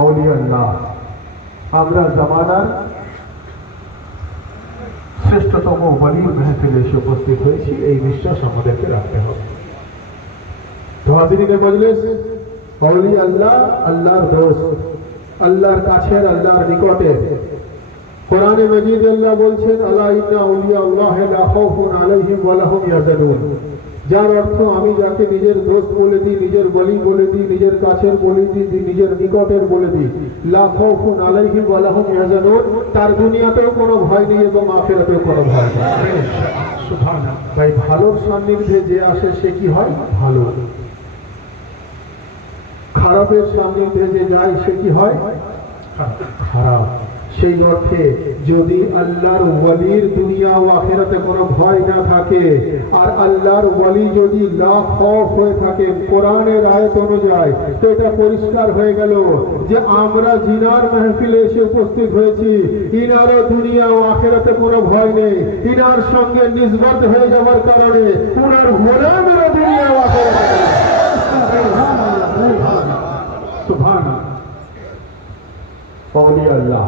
আউলিয়া আল্লাহ, আমরা জামানার শ্রেষ্ঠতম ওলির মাহফিলে এসে উপস্থিত হয়েছি, এই বিশ্বাস আমাদেরকে রাখতে হবে। তো হাজিরিনে মজলিস, আউলিয়া আল্লাহ আল্লাহর দোস্ত, আল্লাহর কাছের, আল্লাহর নিকটের। কোরআনে মাজিদে আল্লাহ বলছেন আলা ইন্না আউলিয়া আল্লাহ লা খাউফুন আলাইহিম ওয়া লা হুম ইয়াহজানুন, যার অর্থ আমি যাকে নিজের দোস্ত বলে দিই, নিজের ওলি বলে দিই, নিজের কাছের বলে দিই, নিজের নিকটের বলে দিই, লা খাউফুন আলাইহিম ওয়া লা হুম ইয়াহজানুন, তার দুনিয়াতেও কোনো ভয় নেই এবং আখিরাতেও কোনো ভয় নেই। সুবহানাল্লাহ। তাই ভালোর সান্নিধ্যে যে আসে সে কি হয়? ভালো। খারাপের সান্নিধ্যে যে যায় সে কি হয়? খারাপ। সেই অর্থে যদি আল্লাহর ওলির দুনিয়া ও আখিরাতে কোনো ভয় না থাকে, আর আল্লাহর ওলি যদি লা খৌফ হয়ে থাকে কোরআনের আয়াত অনুযায়ী, তো এটা পরিষ্কার হয়ে গেল যে আমরা জিনার মাহফিলে এসে উপস্থিত হয়েছি, ইনারও দুনিয়া ও আখিরাতে কোনো ভয় নেই। ইনার সঙ্গে নিসবত হয়ে যাওয়ার কারণে উনার গোলামেরও দুনিয়া ও আখিরাতে। সুবহানাল্লাহ। আউলিয়া আল্লাহ,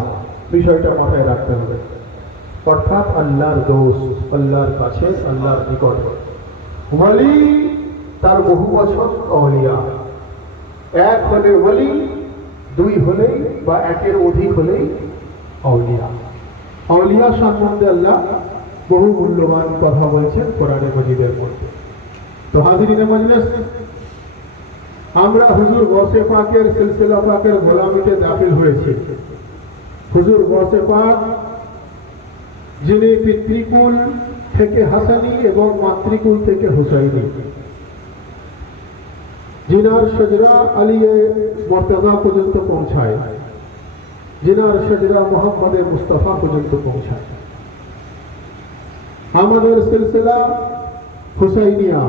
বিষয়টা মাথায় রাখতে হবে। অর্থাৎ আল্লাহর দোস্ত, আল্লাহর কাছে, আল্লাহর নিকট। ওলি তার বহু বছর আউলিয়া। এক হলে ওলি, দুই হলেই বা একের অধিক হলেই আউলিয়া। আউলিয়া সম্বন্ধে আল্লাহ বহু মূল্যবান কথা বলছেন কোরআনে মাজিদের মধ্যে। তো হাজিরিনে মজলিস, আমরা হুজুর গৌসে পাকের সিলসিলা পাকের গোলামিতে দাখিল হয়েছি। হুজুর গৌসে পাক যিনি পিতৃকুল থেকে হাসানি এবং মাতৃকুল থেকে হুসাইনি, जिनार शजरा अली मुर्तजा पर्यন্ত পৌঁছায়, जिनार शजरा मोहम्मद मुस्तफा पर्यন্ত পৌঁছায়। আমাদের সিলসিলা হুসাইনিয়া,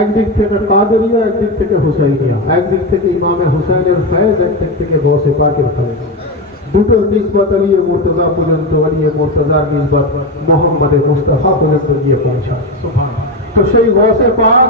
একদিক থেকে কাদেরিয়া, একদিক থেকে হুসাইনিয়া, একদিক থেকে ইমামে হুসাইনের ফয়েজ, একদিক থেকে গৌসে পাকের ফয়েজ। দুটোর নিসবত আলী মুর্তজা পর্যন্ত, আলী মুর্তজার নিসবত মোহাম্মদ মুস্তাফা পর্যন্ত গিয়ে পৌঁছায়। তো সেই গৌসে পাক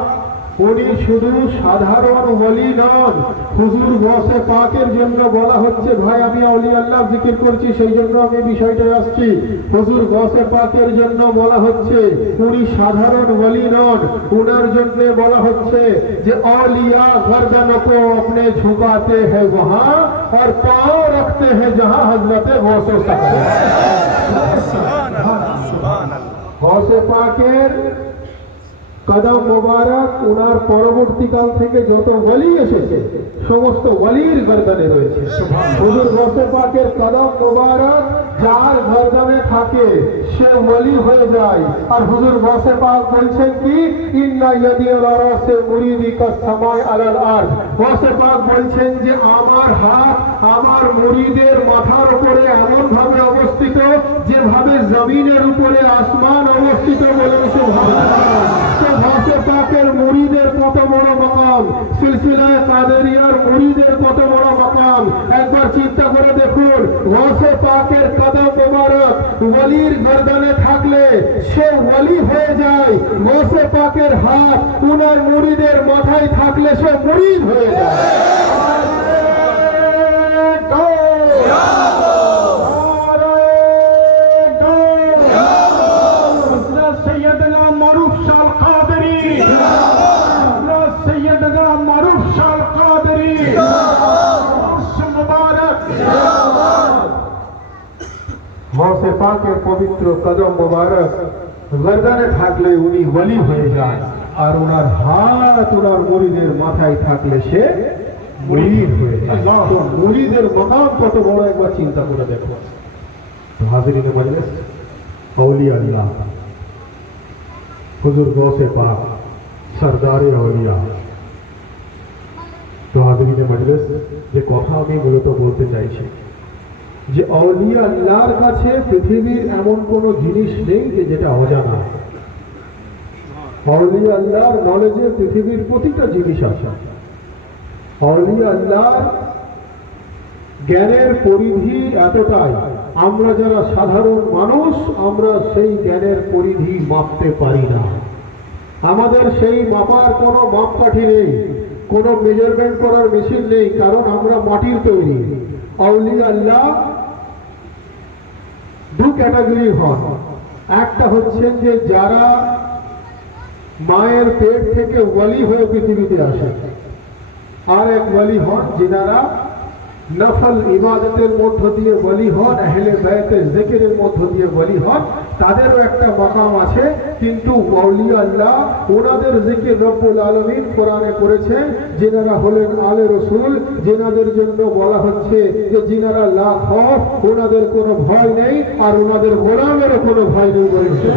উনি শুধু সাধারণ ওলি নন। হুজুর গৌসে পাকের জন্য বলা হচ্ছে, ভাই আমি আউলি আল্লাহ জিকির করছি, সেই জন্য আমি বিষয়টায় আসছি। হুজুর গৌসে পাকের জন্য বলা হচ্ছে উনি সাধারণ ওলি নন, উনার জন্য বলা হচ্ছে যে औलिया गर्दन को अपने झुकाते हैं वहां और पांव रखते हैं जहां हजरत गौसे पाकेर कदम मुबारक उनार परवर्तीकाल থেকে যত ওলি এসেছে সমস্ত ওলির গর্দনে রয়েছে। হুজুর গৌসে পাকের কদম মুবারক যার গর্দনে থাকে সে ওলি হয়ে যায়। আর হুজুর গৌসে পাক বলছেন কি, ইন্না ইয়াদি আলা রাসে মুরিদি কাসমাই আলাল আরদ। গৌসে পাক বলছেন যে আমার হাত আমার মুরিদের মাথার উপরে এমন ভাবে অবস্থিত যেভাবে জমিনের উপরে আসমান অবস্থিত, বলেন সুবহানাল্লাহ। গৌসে পাকের মুরিদের কত বড় মাকাম, সিলসিলায়ে কাদেরিয়ার মুরিদের কত বড় মাকাম, একবার চিন্তা করে দেখুন। গৌসে পাকের কদম মোবারক ওলির গর্দনে থাকলে সে ওলি হয়ে যায়, গৌসে পাকের হাত উনার মুরিদের মাথায় থাকলে সে মুরিদ হয়ে যায়। গৌসে পাকের পবিত্র কদম মোবারক গর্দনে থাকলে উনি ওলি হয়ে যায়, আর ওনার হাত ওনার মুরিদের মাথায় থাকলে সে মুরিদ হয়ে যায়। তো মুরিদের মাকাম কত বড় একবার চিন্তা করে দেখো। তো হাজিরিন মজলিস, औलिया अल्लाह हुजूर गौसे पाक सरदारे औलिया। তো হাজিরিন মজলিস, যে কথা আমি মূলত বলতে চাইছি যে औलिया আল্লাহর কাছে পৃথিবীর এমন কোনো জিনিস নেই যে যেটা অজানা। औलिया আল্লাহর নলেজে পৃথিবীর প্রতিটা জিনিস আছে। औलिया আল্লাহর জ্ঞানের পরিধি এতটাই, আমরা যারা সাধারণ মানুষ আমরা সেই জ্ঞানের পরিধি মাপতে পারি না। আমাদের সেই মাপার কোনো মাপকাঠি নেই, কোনো মেজারমেন্ট করার মেশিন নেই, কারণ আমরা মাটির তৈরি। औलिया আল্লাহ দু ক্যাটাগরি হন। একটা হচ্ছেন যে যারা মায়ের পেট থেকে ওলি হয়ে পৃথিবীতে আসে, আর এক ওলি হন যিনারা নফল ইবাদতের মধ্য দিয়ে ওলি হন, আহলে বাইতে জিকিরের মধ্য দিয়ে ওলি হন। তাদেরও একটা মাকাম আছে, কিন্তু औलिया আল্লাহ ওনাদের জিকির রব্বুল আলামিন কোরআনে করেছেন, যিনারা হলেন আলে রসুল, যিনাদের জন্য বলা হচ্ছে যে যিনারা লা খৌফ, ওনাদের কোনো ভয় নেই, আর ওনাদের গোলামেরও কোনো ভয় নেই। বলেছেন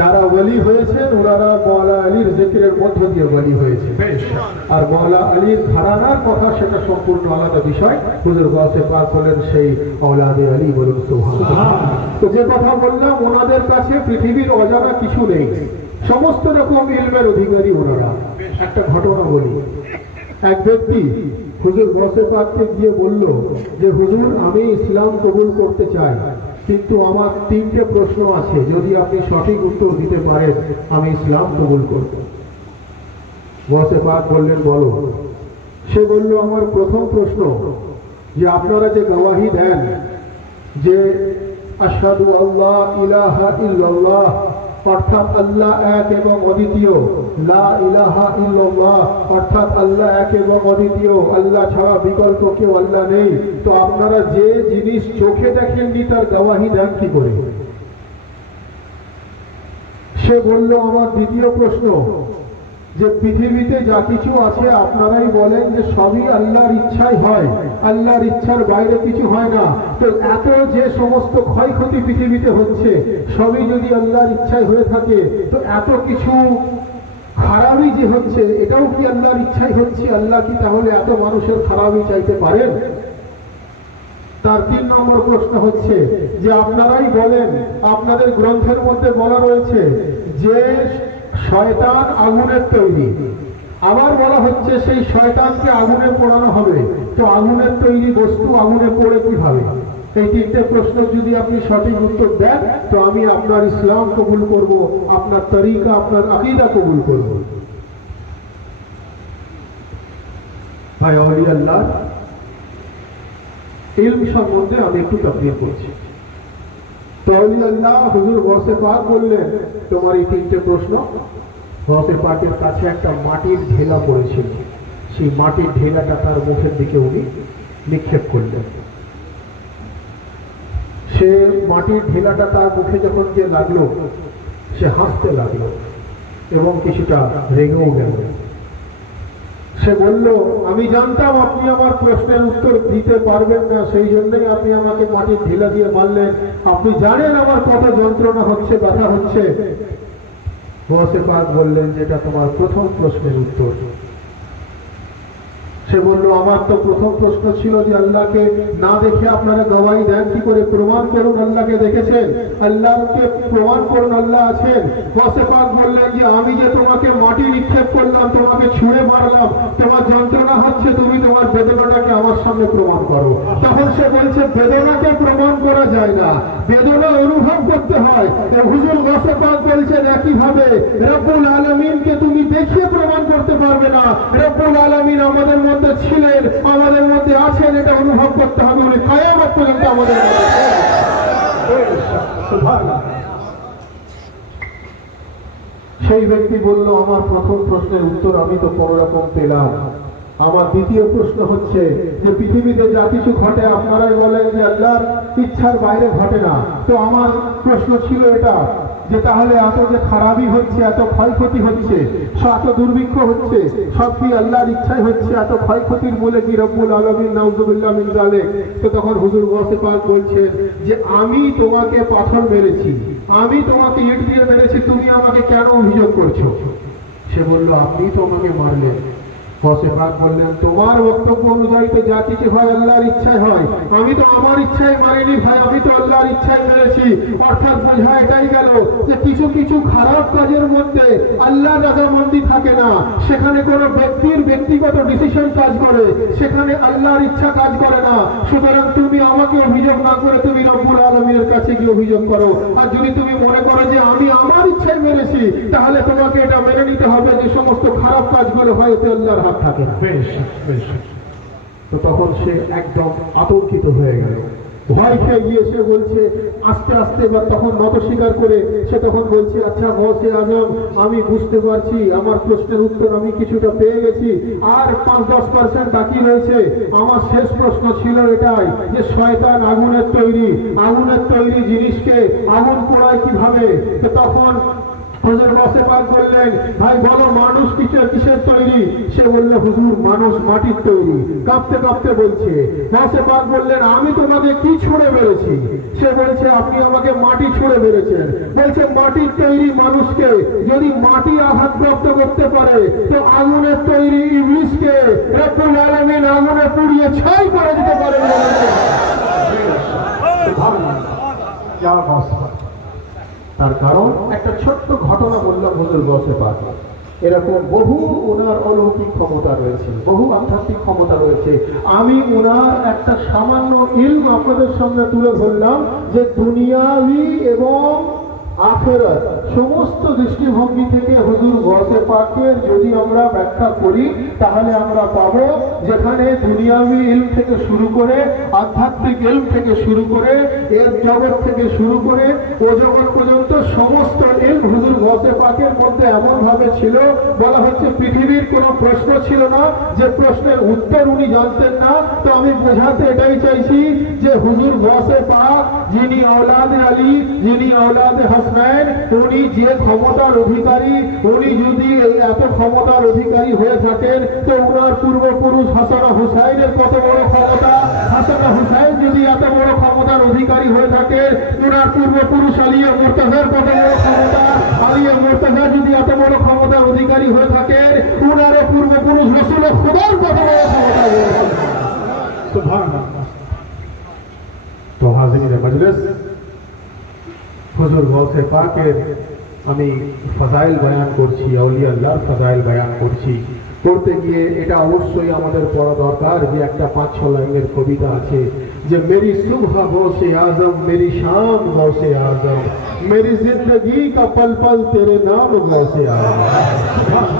যারা ওলি হয়েছেন ওনারা মওলা আলীর জিকিরের মধ্য দিয়ে ওলি হয়েছে। আর মওলা আলীর ঘরানার কথা সেটা সম্পূর্ণ আলাদা বিষয়। হুজুর গৌসে পাক হলেন সেই औलादे আলী, বলুন সুবহানাল্লাহ। তো যে কথা বললাম, ওনাদের কাছে পৃথিবীর অজানা কিছু নেই, সমস্ত রকম ইলমের অধিকারী ওনারা। একটা ঘটনা বলি। এক ব্যক্তি হুজুর গৌসে পাককে গিয়ে বলল যে হুজুর আমি ইসলাম কবুল করতে চাই, কিন্তু আমার তিনটে প্রশ্ন আছে, যদি আপনি সঠিক উত্তর দিতে পারেন আমি ইসলাম কবুল করব। গৌসে পাক বললেন বলো। সে বলল আমার প্রথম প্রশ্ন যে আপনারা যে গওয়াহি দেন যে আশহাদু আল্লাহ ইলাহা ইল্লাল্লাহ, অর্থাৎ আল্লাহ এক এবং অদ্বিতীয়, লা ইলাহা ইল্লাল্লাহ অর্থাৎ আল্লাহ এক এবং অদ্বিতীয়, আল্লাহ ছাড়া বিকল্প কেউ আল্লাহ নেই, তো আপনারা যে জিনিস চোখে দেখেননি তার গওয়াহি দেন কি করে? সে বলল আমার দ্বিতীয় প্রশ্ন যে পৃথিবীতে যা কিছু আছে আপনারাই বলেন যে সবই আল্লাহর ইচ্ছাই হয়, আল্লাহর ইচ্ছার বাইরে কিছু হয় না, তো এত যে সমস্ত ক্ষয়ক্ষতি পৃথিবীতে হচ্ছে সবই যদি আল্লাহর ইচ্ছায় হয়ে থাকে, তো এত কিছু খারাপই যে হচ্ছে এটাও কি আল্লাহর ইচ্ছাই হচ্ছে? আল্লাহ কি তাহলে এত মানুষের খারাপই চাইতে পারেন? তার 3 নম্বর প্রশ্ন হচ্ছে যে আপনারাই বলেন, আপনাদের গ্রন্থের মধ্যে বলা রয়েছে যে শয়তান আগুনের তৈরি, আবার বলা হচ্ছে সেই শয়তানকে আগুনে পোড়ানো হবে। তো আগুনের তৈরি বস্তু আগুনে পোড়ে কিভাবে? এই 3টে প্রশ্ন যদি আপনি সঠিক উত্তর দেন তো আমি আপনার ইসলাম কবুল করব, আপনার তরিকা, আপনার আকীদা কবুল করব। ভাই আউলিয়া আল্লাহ, ইলম সম্বন্ধে আমি একটু তাকরীর করছি। তো আউলিয়া আল্লাহ হুজুর গৌসে পাক বললেন, তোমার এই 3টে প্রশ্ন। গৌসে পাকের কাছে একটা মাটির ঢেলা পড়েছিল, সেই মাটির ঢেলাটা তার মুখের দিকে উনি নিক্ষেপ করলেন। সে মাটির ঢেলাটা তার মুখে যখন গিয়ে লাগলো, সে হাসতে লাগলো এবং কিছুটা রেগেও গেল। সে বলল, আমি জানতাম আপনি আমার প্রশ্নের উত্তর দিতে পারবেন না, সেই জন্যই আপনি আমাকে মাটির ঢেলা দিয়ে মারলেন। আপনি জানেন আমার কত যন্ত্রণা হচ্ছে, ব্যথা হচ্ছে। গৌসে পাক বললেন, যেটা তোমার প্রথম প্রশ্নের উত্তর। সে বলল, আমার তো প্রথম প্রশ্ন ছিল যে আল্লাহকে না দেখে আপনারা গওয়াহি দেন কি করে? প্রমাণ করুন আল্লাহকে দেখেছেন, আল্লাহকে প্রমাণ করুন আল্লাহ আছেন। গৌসে পাক বললেন যে আমি যে তোমাকে মাটি নিক্ষেপ করলাম, তোমাকে ছুঁড়ে মারলাম, তোমার যন্ত্রণা হচ্ছে, তুমি তোমার বেদনাটাকে আমার সামনে প্রমাণ করো। তখন সে বলছে, বেদনাকে প্রমাণ করা যায় না, বেদনা অনুভব করতে হয়। হুজুর গৌসে পাক বলছেন, একইভাবে রব্বুল আলামিনকে তুমি দেখিয়ে প্রমাণ করতে পারবে না। রব্বুল আলামিন আমাদের মধ্যে ছিলেন, আমাদের মধ্যে আছেন, এটা অনুভব করতে হবে। উনি কিয়ামত পর্যন্ত আমাদের মধ্যে সুবহানাল্লাহ। সেই ব্যক্তি বলল, আমার প্রথম প্রশ্নের উত্তর আমি তো কোন রকম পেলাম। আমার দ্বিতীয় প্রশ্ন হচ্ছে যে পৃথিবীতে যা কিছু ঘটে আপনারাই বলেন যে আল্লাহর ইচ্ছার বাইরে ঘটে না। তো আমার প্রশ্ন ছিল এটা যে তাহলে এত যে খারাপই হচ্ছে, এত ক্ষয়ক্ষতি হচ্ছে, এত দুর্ভিক্ষ হচ্ছে, সব কি আল্লাহর ইচ্ছাই হচ্ছে? এত ক্ষয়ক্ষতির বলে কি রব্বুল আলামিন নাউযুবিল্লাহ মিন যালিক? তো তখন হুজুর গৌসে পাক বলছেন যে আমি তোমাকে পাথর মেরেছি, আমি তোমাকে ইট দিয়ে মেরেছি, তুমি আমাকে কেন অভিযোগ করছো? সে বলল, আপনি তো আমাকে মারলেন। গৌসে পাক বললেন, তোমার বক্তব্য অনুযায়ী তো যা কিছু হয় আল্লাহর ইচ্ছায় হয়, আমি তো আমার ইচ্ছায় মারিনি ভাই, আমি তো আল্লাহর ইচ্ছায় মেরেছি। অর্থাৎ বোঝা এটাই গেল যে কিছু কিছু খারাপ কাজের মধ্যে আল্লাহর রাজামন্দি থাকে না, সেখানে কোনো ব্যক্তির ব্যক্তিগত ডিসিশন কাজ করে, সেখানে আল্লাহর ইচ্ছা কাজ করে না। সুতরাং তুমি আমাকে অভিযোগ না করে তুমি রব্বুল আলামিনের কাছে গিয়ে অভিযোগ করো। আর যদি তুমি মনে করো যে আমি আমার ইচ্ছায় মেরেছি, তাহলে তোমাকে এটা মেনে নিতে হবে যে সমস্ত খারাপ কাজগুলো হয় এতে আল্লাহর হাত থাকে না। তো তখন সে একদম আতঙ্কিত হয়ে গেল, ভয় খেয়ে গিয়ে সে বলছে আস্তে আস্তে, বা তখন নত স্বীকার করে সে তখন বলছে, আচ্ছা গৌসে আজম, আমি বুঝতে পারছি আমার প্রশ্নের উত্তর আমি কিছুটা পেয়ে গেছি, আর 5-10% বাকি রয়েছে। আমার শেষ প্রশ্ন ছিল এটাই যে শয়তান আগুনের তৈরি, আগুনের তৈরি জিনিসকে আগুন পোড়ায় কিভাবে? তো তখন হুজুর গৌসে পাক বললেন, ভাই বলো মানুষ কিসের তৈরি? সে বলল, হুজুর মানুষ মাটির তৈরি। কাঁপতে কাঁপতে বলছে। গৌসে পাক বললেন, আমি তোমাকে কি ছুঁড়ে মেরেছি? সে বলছে, আপনি আমাকে মাটি ছুঁড়ে মেরেছেন। বলছে, মাটির তৈরি মানুষকে যদি মাটি আঘাতপ্রাপ্ত করতে পারে, তো আগুনের তৈরি ইবলিসকে রব্বুল আলামিন আগুনে পুড়িয়ে ছাই করে দিতে পারে। তার কারণ একটা ছোট্ট ঘটনা বললাম হুজুর গৌসে পাক। এরকম বহু ওনার অলৌকিক ক্ষমতা রয়েছে, বহু আধ্যাত্মিক ক্ষমতা রয়েছে। আমি ওনার একটা সামান্য ইলম আপনাদের সামনে তুলে ধরলাম যে দুনিয়াবি এবং আখিরাত সমস্ত দৃষ্টিভঙ্গি থেকে হুজুর গৌসে পাকের যদি আমরা ব্যাখ্যা করি, তাহলে আমরা পাবো যেখানে দুনিয়াবি ইলম থেকে শুরু করে, আধ্যাত্মিক ইলম থেকে শুরু করে, এর জগৎ থেকে শুরু করে ও জগৎ পর্যন্ত সমস্ত ইলম হুজুর গৌসে পাকের মধ্যে এমন ভাবে ছিল, বলা হচ্ছে পৃথিবীর কোনো প্রশ্ন ছিল না যে প্রশ্নের উত্তর উনি জানতেন না। তো আমি বোঝাতে এটাই চাইছি যে হুজুর গৌসে পাক যিনি আওলাদে আলী, যিনি আওলাদে হাসান, হাসনাইন উনি যে ক্ষমতার অধিকারী, উনি যদি এই এত ক্ষমতার অধিকারী হয়ে থাকেন তো উনার পূর্বপুরুষ হাসান হুসাইনের কত বড় ক্ষমতা। হাসান হুসাইন যদি এত বড় ক্ষমতার অধিকারী হয়ে থাকেন, উনার পূর্বপুরুষ আলিয়া মুর্তাজার কত বড় ক্ষমতা। আলিয়া মুর্তাজা যদি এত বড় ক্ষমতার অধিকারী হয়ে থাকেন, উনার পূর্বপুরুষ রাসূল খুদার কত বড় ক্ষমতা। সুবহানাল্লাহ। তো হাজিরিন মজলিস, হুজুর গৌসে পাকের আমি ফাজাইল বয়ান করছি, আউলিয়া আল্লাহর ফাজাইল বয়ান করছি। করতে গিয়ে এটা অবশ্যই আমাদের পড়া দরকার যে একটা 5-6 লাইনের কবিতা আছে যে মেরি সুবহ গৌসে আজম, মেরি শাম গৌসে আজম, मेरी जिंदगी का पल पल तेरे नाम गौसे आजम,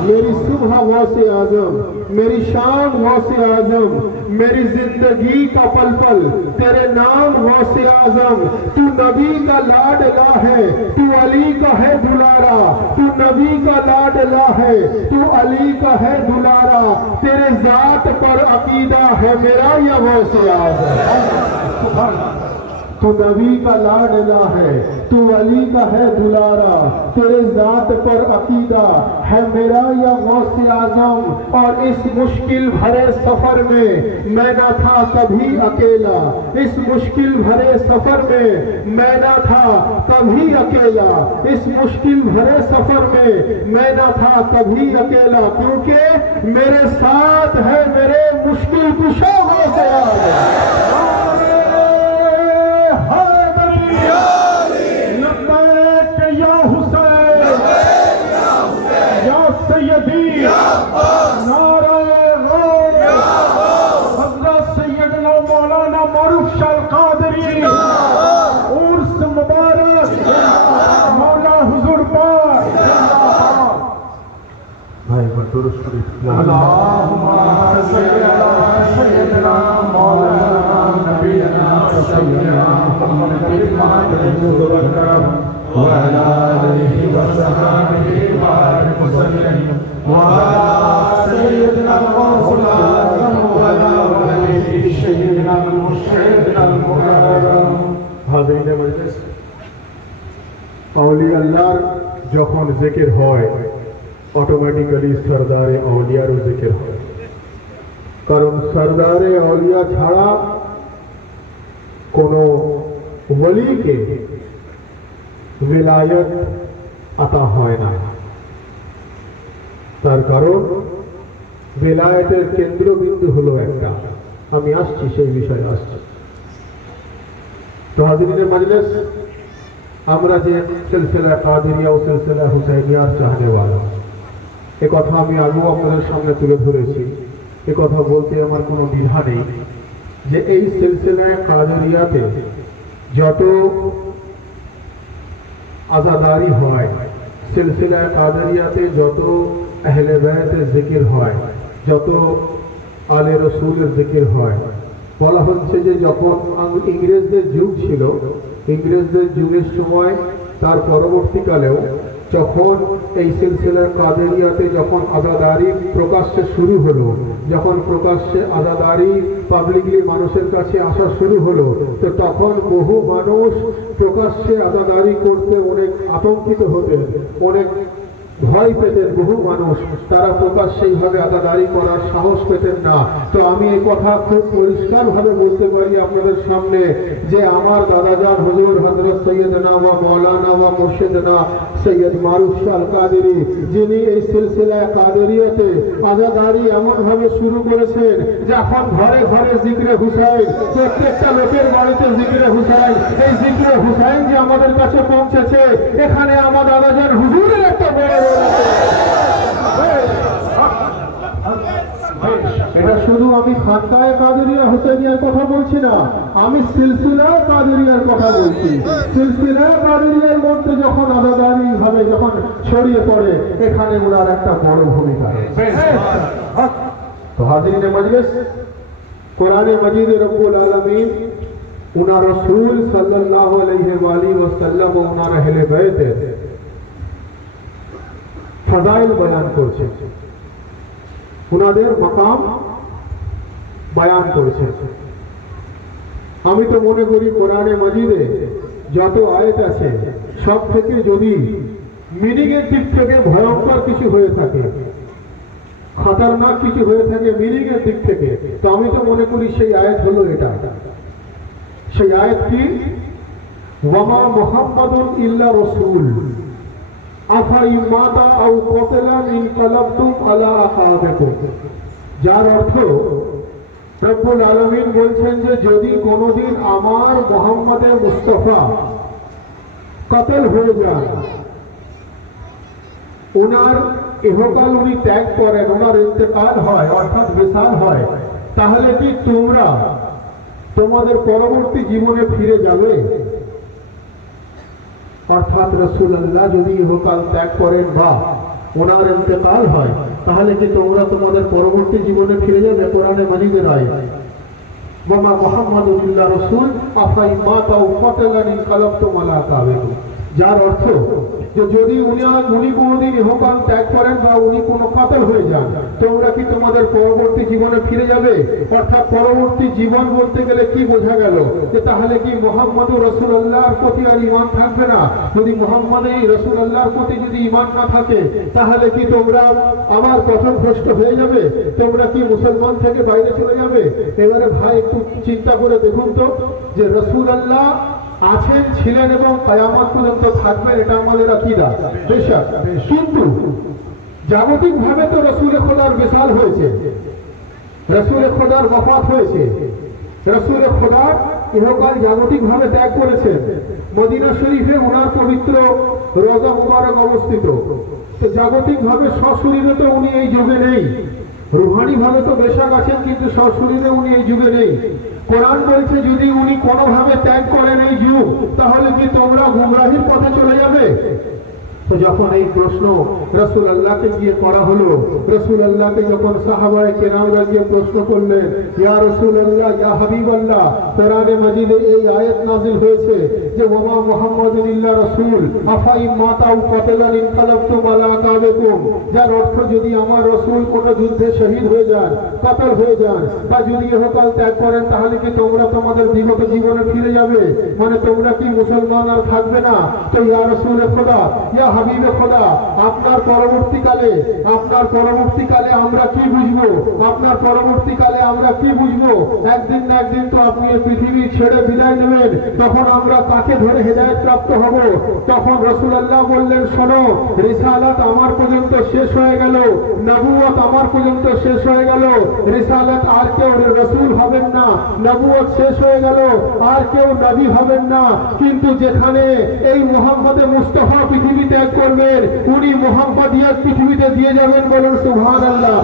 मेरी सुबह गौसे आजम, मेरी शाम गौसे आजम, मेरी जिंदगी का पल पल तेरे नाम गौसे आजम। तू नबी का लाडला है, तू अली का है दुलारा, तू नबी का लाडला है, तू अली का है दुलारा, तेरे जात पर अकीदा है मेरा या गौसे आजम। तू नबी का लाडला है, तू अली का है दुलारा, तेरे जात पर अकीदा है मेरा या गौसे आजम। और इस मुश्किल भरे सफर में मैं न था कभी अकेला, इस मुश्किल भरे सफर में मैं न था कभी अकेला, इस मुश्किल भरे सफर में मैं न था कभी अकेला, क्योंकि मेरे साथ है मेरे मुश्किल कुशा गौसे आजम। मौलाना मारूफ शाह कादरी उर्स मुबारक मौला हुजूर पाक भाई बतूर शरीफ अल्लाहुम्मा सल्ली अला सय्यिदना मौलाना नबीना सय्यिदना मुहम्मद व अला आलिहि व सहाबिहि व वसल्लम व अला सय्यिदना मौलाना আউলিয়া আল্লাহর যখন জিকির হয় অটোমেটিক্যালি সরদারে আউলিয়ারও জিকির হয়, কারণ সরদারে আউলিয়া ছাড়া কোনো ওলিকে विलायत আতা হয় না। তার কারণ विलायतेर केंद्रबिंदु हलो একটা, আমি আসছি সেই বিষয়ে আসছি। তো হাজিরিনে মজলিস, আমরা যে সিলসিলা কাদেরিয়া ও সিলসিলা হুসাইনিয়ার চাহনেওয়ালা, এ কথা আমি আগেও আপনাদের সামনে তুলে ধরেছি। এ কথা বলতে আমার কোনো দ্বিধা নেই যে এই সিলসিলায় কাদেরিয়াতে যত আজাদারি হয়, সিলসিলায় কাদেরিয়াতে যত আহলে বাইতের জিকির হয়, যত আলে রসুলের জিকির হয়, বলা হচ্ছে যে যখন ইংরেজদের যুগ ছিল, ইংরেজদের যুগের সময় তার পরবর্তীকালেও যখন এই সিলসিলার কাদেরিয়াতে যখন আজাদারি প্রকাশ্যে শুরু হলো, যখন প্রকাশ্যে আজাদারি পাবলিকলি মানুষের কাছে আসা শুরু হলো, তো তখন বহু মানুষ প্রকাশ্যে আজাদারি করতে অনেক আতঙ্কিত হতেন, অনেক ভয় পেতেন। বহু মানুষ তারা প্রকাশ্যে এইভাবে আদাদারি করার সাহস পেতেন না। তো আমি এই কথা খুব পরিষ্কারভাবে বলতে পারি আপনাদের সামনে যে আমার দাদাজান হুজুর হযরত সৈয়দনা ওয়া মাওলানা ওয়া মুর্শিদনা সৈয়দ মারুফ শাহ কাদেরী, যিনি এই সিলসিলায় কাদেরিয়াতে আজাদারি এমনভাবে শুরু করেছেন যখন ঘরে ঘরে জিকরে হুসাইন, প্রত্যেকটা লোকের বাড়িতে জিকরে হুসাইন, এই জিকরে হুসাইন যে আমাদের কাছে পৌঁছেছে, এখানে আমার দাদাজান হুজুরের একটা বড় এটা শুধু আমি খানকায়ে কাদেরিয়া হুসাইনিয়ার কথা বলছি না, আমি সিলসিলায়ে কাদেরিয়ার কথা বলছি। সিলসিলায়ে কাদেরিয়ার মধ্যে যখন আজাদারি ভাবে যখন ছড়িয়ে পড়ে, এখানে ওনার একটা বড় ভূমিকা। তো হাজিরিনে মজলিস, কোরআনে মজিদ রব্বুল আলামিন উনার রাসূল সাল্লাল্লাহু আলাইহি ওয়া আলিহি ওয়াসাল্লাম ও উনার আহলে বাইতের ফজাইল বয়ান করছেন, উনাদের মাকাম বয়ান করেছেন। আমি তো মনে করি কোরআনে মজিদে যত আয়াত আছে সব থেকে যদি মিনিং এর দিক থেকে ভয়ঙ্কর কিছু হয়ে থাকে, খতরনাক কিছু হয়ে থাকে মিনিং এর দিক থেকে, তো আমি তো মনে করি সেই আয়াত হলো এটা। সেই আয়াত কি? ওয়ামা মুহাম্মাদুন ইল্লা রাসূল আফা ইমাতা আও কতলা ইনকালাবতুম আলা আকাবিকুম। যার অর্থ রব্বুল আলামিন বলছেন যে যদি কোনোদিন আমার মুহাম্মদে মুস্তাফা কতল হয়ে যান, ওনার ইহকাল উনি ত্যাগ করেন, ওনার ইন্তেকাল হয় অর্থাৎ বিশাল হয়, তাহলে কি তোমরা তোমাদের পরবর্তী জীবনে ফিরে যাবে? অর্থাৎ রাসূলুল্লাহ যদি ইহকাল ত্যাগ করেন বা ওনার ইন্তেকাল হয়, তাহলে কি তোমরা তোমাদের পরবর্তী জীবনে ফিরে যাবে? কোরআনে মাজিদের আয়াত ওয়ামা মুহাম্মাদুন ইল্লা রাসূল আফা ইমাতা আও কতলা ইনকালাবতুম আলা আকাবিকুম। যার অর্থ যে যদি উনি কোনোদিন ইহকাল ত্যাগ করেন বা উনি কোনো কাতল হয়ে যান, তোমরা কি তোমাদের পরবর্তী জীবনে ফিরে যাবে? অর্থাৎ পরবর্তী জীবন বলতে গেলে কি বোঝা গেল? যে তাহলে কি মুহাম্মদুর রাসূলুল্লাহর প্রতি আর ঈমান থাকবে না? যদি মুহাম্মদই রাসূলুল্লাহর প্রতি যদি ঈমান না থাকে, তাহলে কি তোমরা আমার পথভ্রষ্ট হয়ে যাবে? তোমরা কি মুসলমান থেকে বাইরে চলে যাবে? এবারে ভাই একটু চিন্তা করে দেখুন তো, যে রাসূলুল্লাহ আছেন, ছিলেন এবং কিয়ামত পর্যন্ত থাকবেন, এটা আমাদের আকীদা বেশক। কিন্তু জাগতিক ভাবে তো রাসূল খোদার বিশাল হয়েছে, রাসূল খোদার ওয়াফাত হয়েছে, রাসূল খোদা ইহকাল জাগতিক ভাবে ত্যাগ করেছেন। মদিনা শরীফে ওনার পবিত্র রওজা মুবারক অবস্থিত। তো জাগতিক ভাবে সশরীরে তো উনি এই যুগে নেই, রুহানি ভাবে তো বেশক আছেন, কিন্তু সশরীরে উনি এই যুগে নেই। কোরআন বলছে যদি উনি কোনোভাবে ত্যাগ করেন এই যুগ, তাহলে কি তোমরা গুমরাহির পথে চলে যাবে? তো যখন এই প্রশ্ন রাসূলুল্লাহকে গিয়ে করা হলো, রাসূলুল্লাহকে যখন সাহাবায়ে কেরামরা গিয়ে প্রশ্ন করলেন, ইয়া রাসূলুল্লাহ, ইয়া হাবিবাল্লাহ, কোরআনে মাজিদে এই আয়াত নাযিল হয়েছে যে ওয়ামা মুহাম্মাদুন ইল্লা রাসূল আফা ইমাতা আও কতলা ইনকালাবতুম আলা আকাবিকুম। যার অর্থ যদি আমার রাসূল কোনো যুদ্ধে শহীদ হয়ে যান, কতল হয়ে যান, বা যদি ইহকাল ত্যাগ করেন, তাহলে কি তোমরা তোমাদের বিগত জীবনে ফিরে যাবে? মানে তোমরা কি মুসলমান আর থাকবে না? তো ইয়া রাসূল খোদা, ইয়া হাবিবে খোদা, আপনার পরবর্তীকালে আমরা কি বুঝবো? আপনার পরবর্তীকালে আমরা কি বুঝবো? একদিন না একদিন তো আপনি এই পৃথিবী ছেড়ে বিদায় নেবেন, তখন আমরা কাকে ধরে হেদায়েত প্রাপ্ত হব? তখন রাসূলুল্লাহ বললেন, শোনো, রিসালাত আমার পর্যন্ত শেষ হয়ে গেল, নবুয়ত আমার পর্যন্ত শেষ হয়ে গেল, রিসালাত আর কেউ রাসূল হবেন না, নবুয়ত শেষ হয়ে গেল, আর কেউ নবী হবেন না। কিন্তু যেখানে এই মুহাম্মদে মুস্তাফা পৃথিবী ত্যাগ করবেন, উনি মুহাম্মদিয়ত পৃথিবীতে দিয়ে যাবেন, বলুন সুবহানাল্লাহ।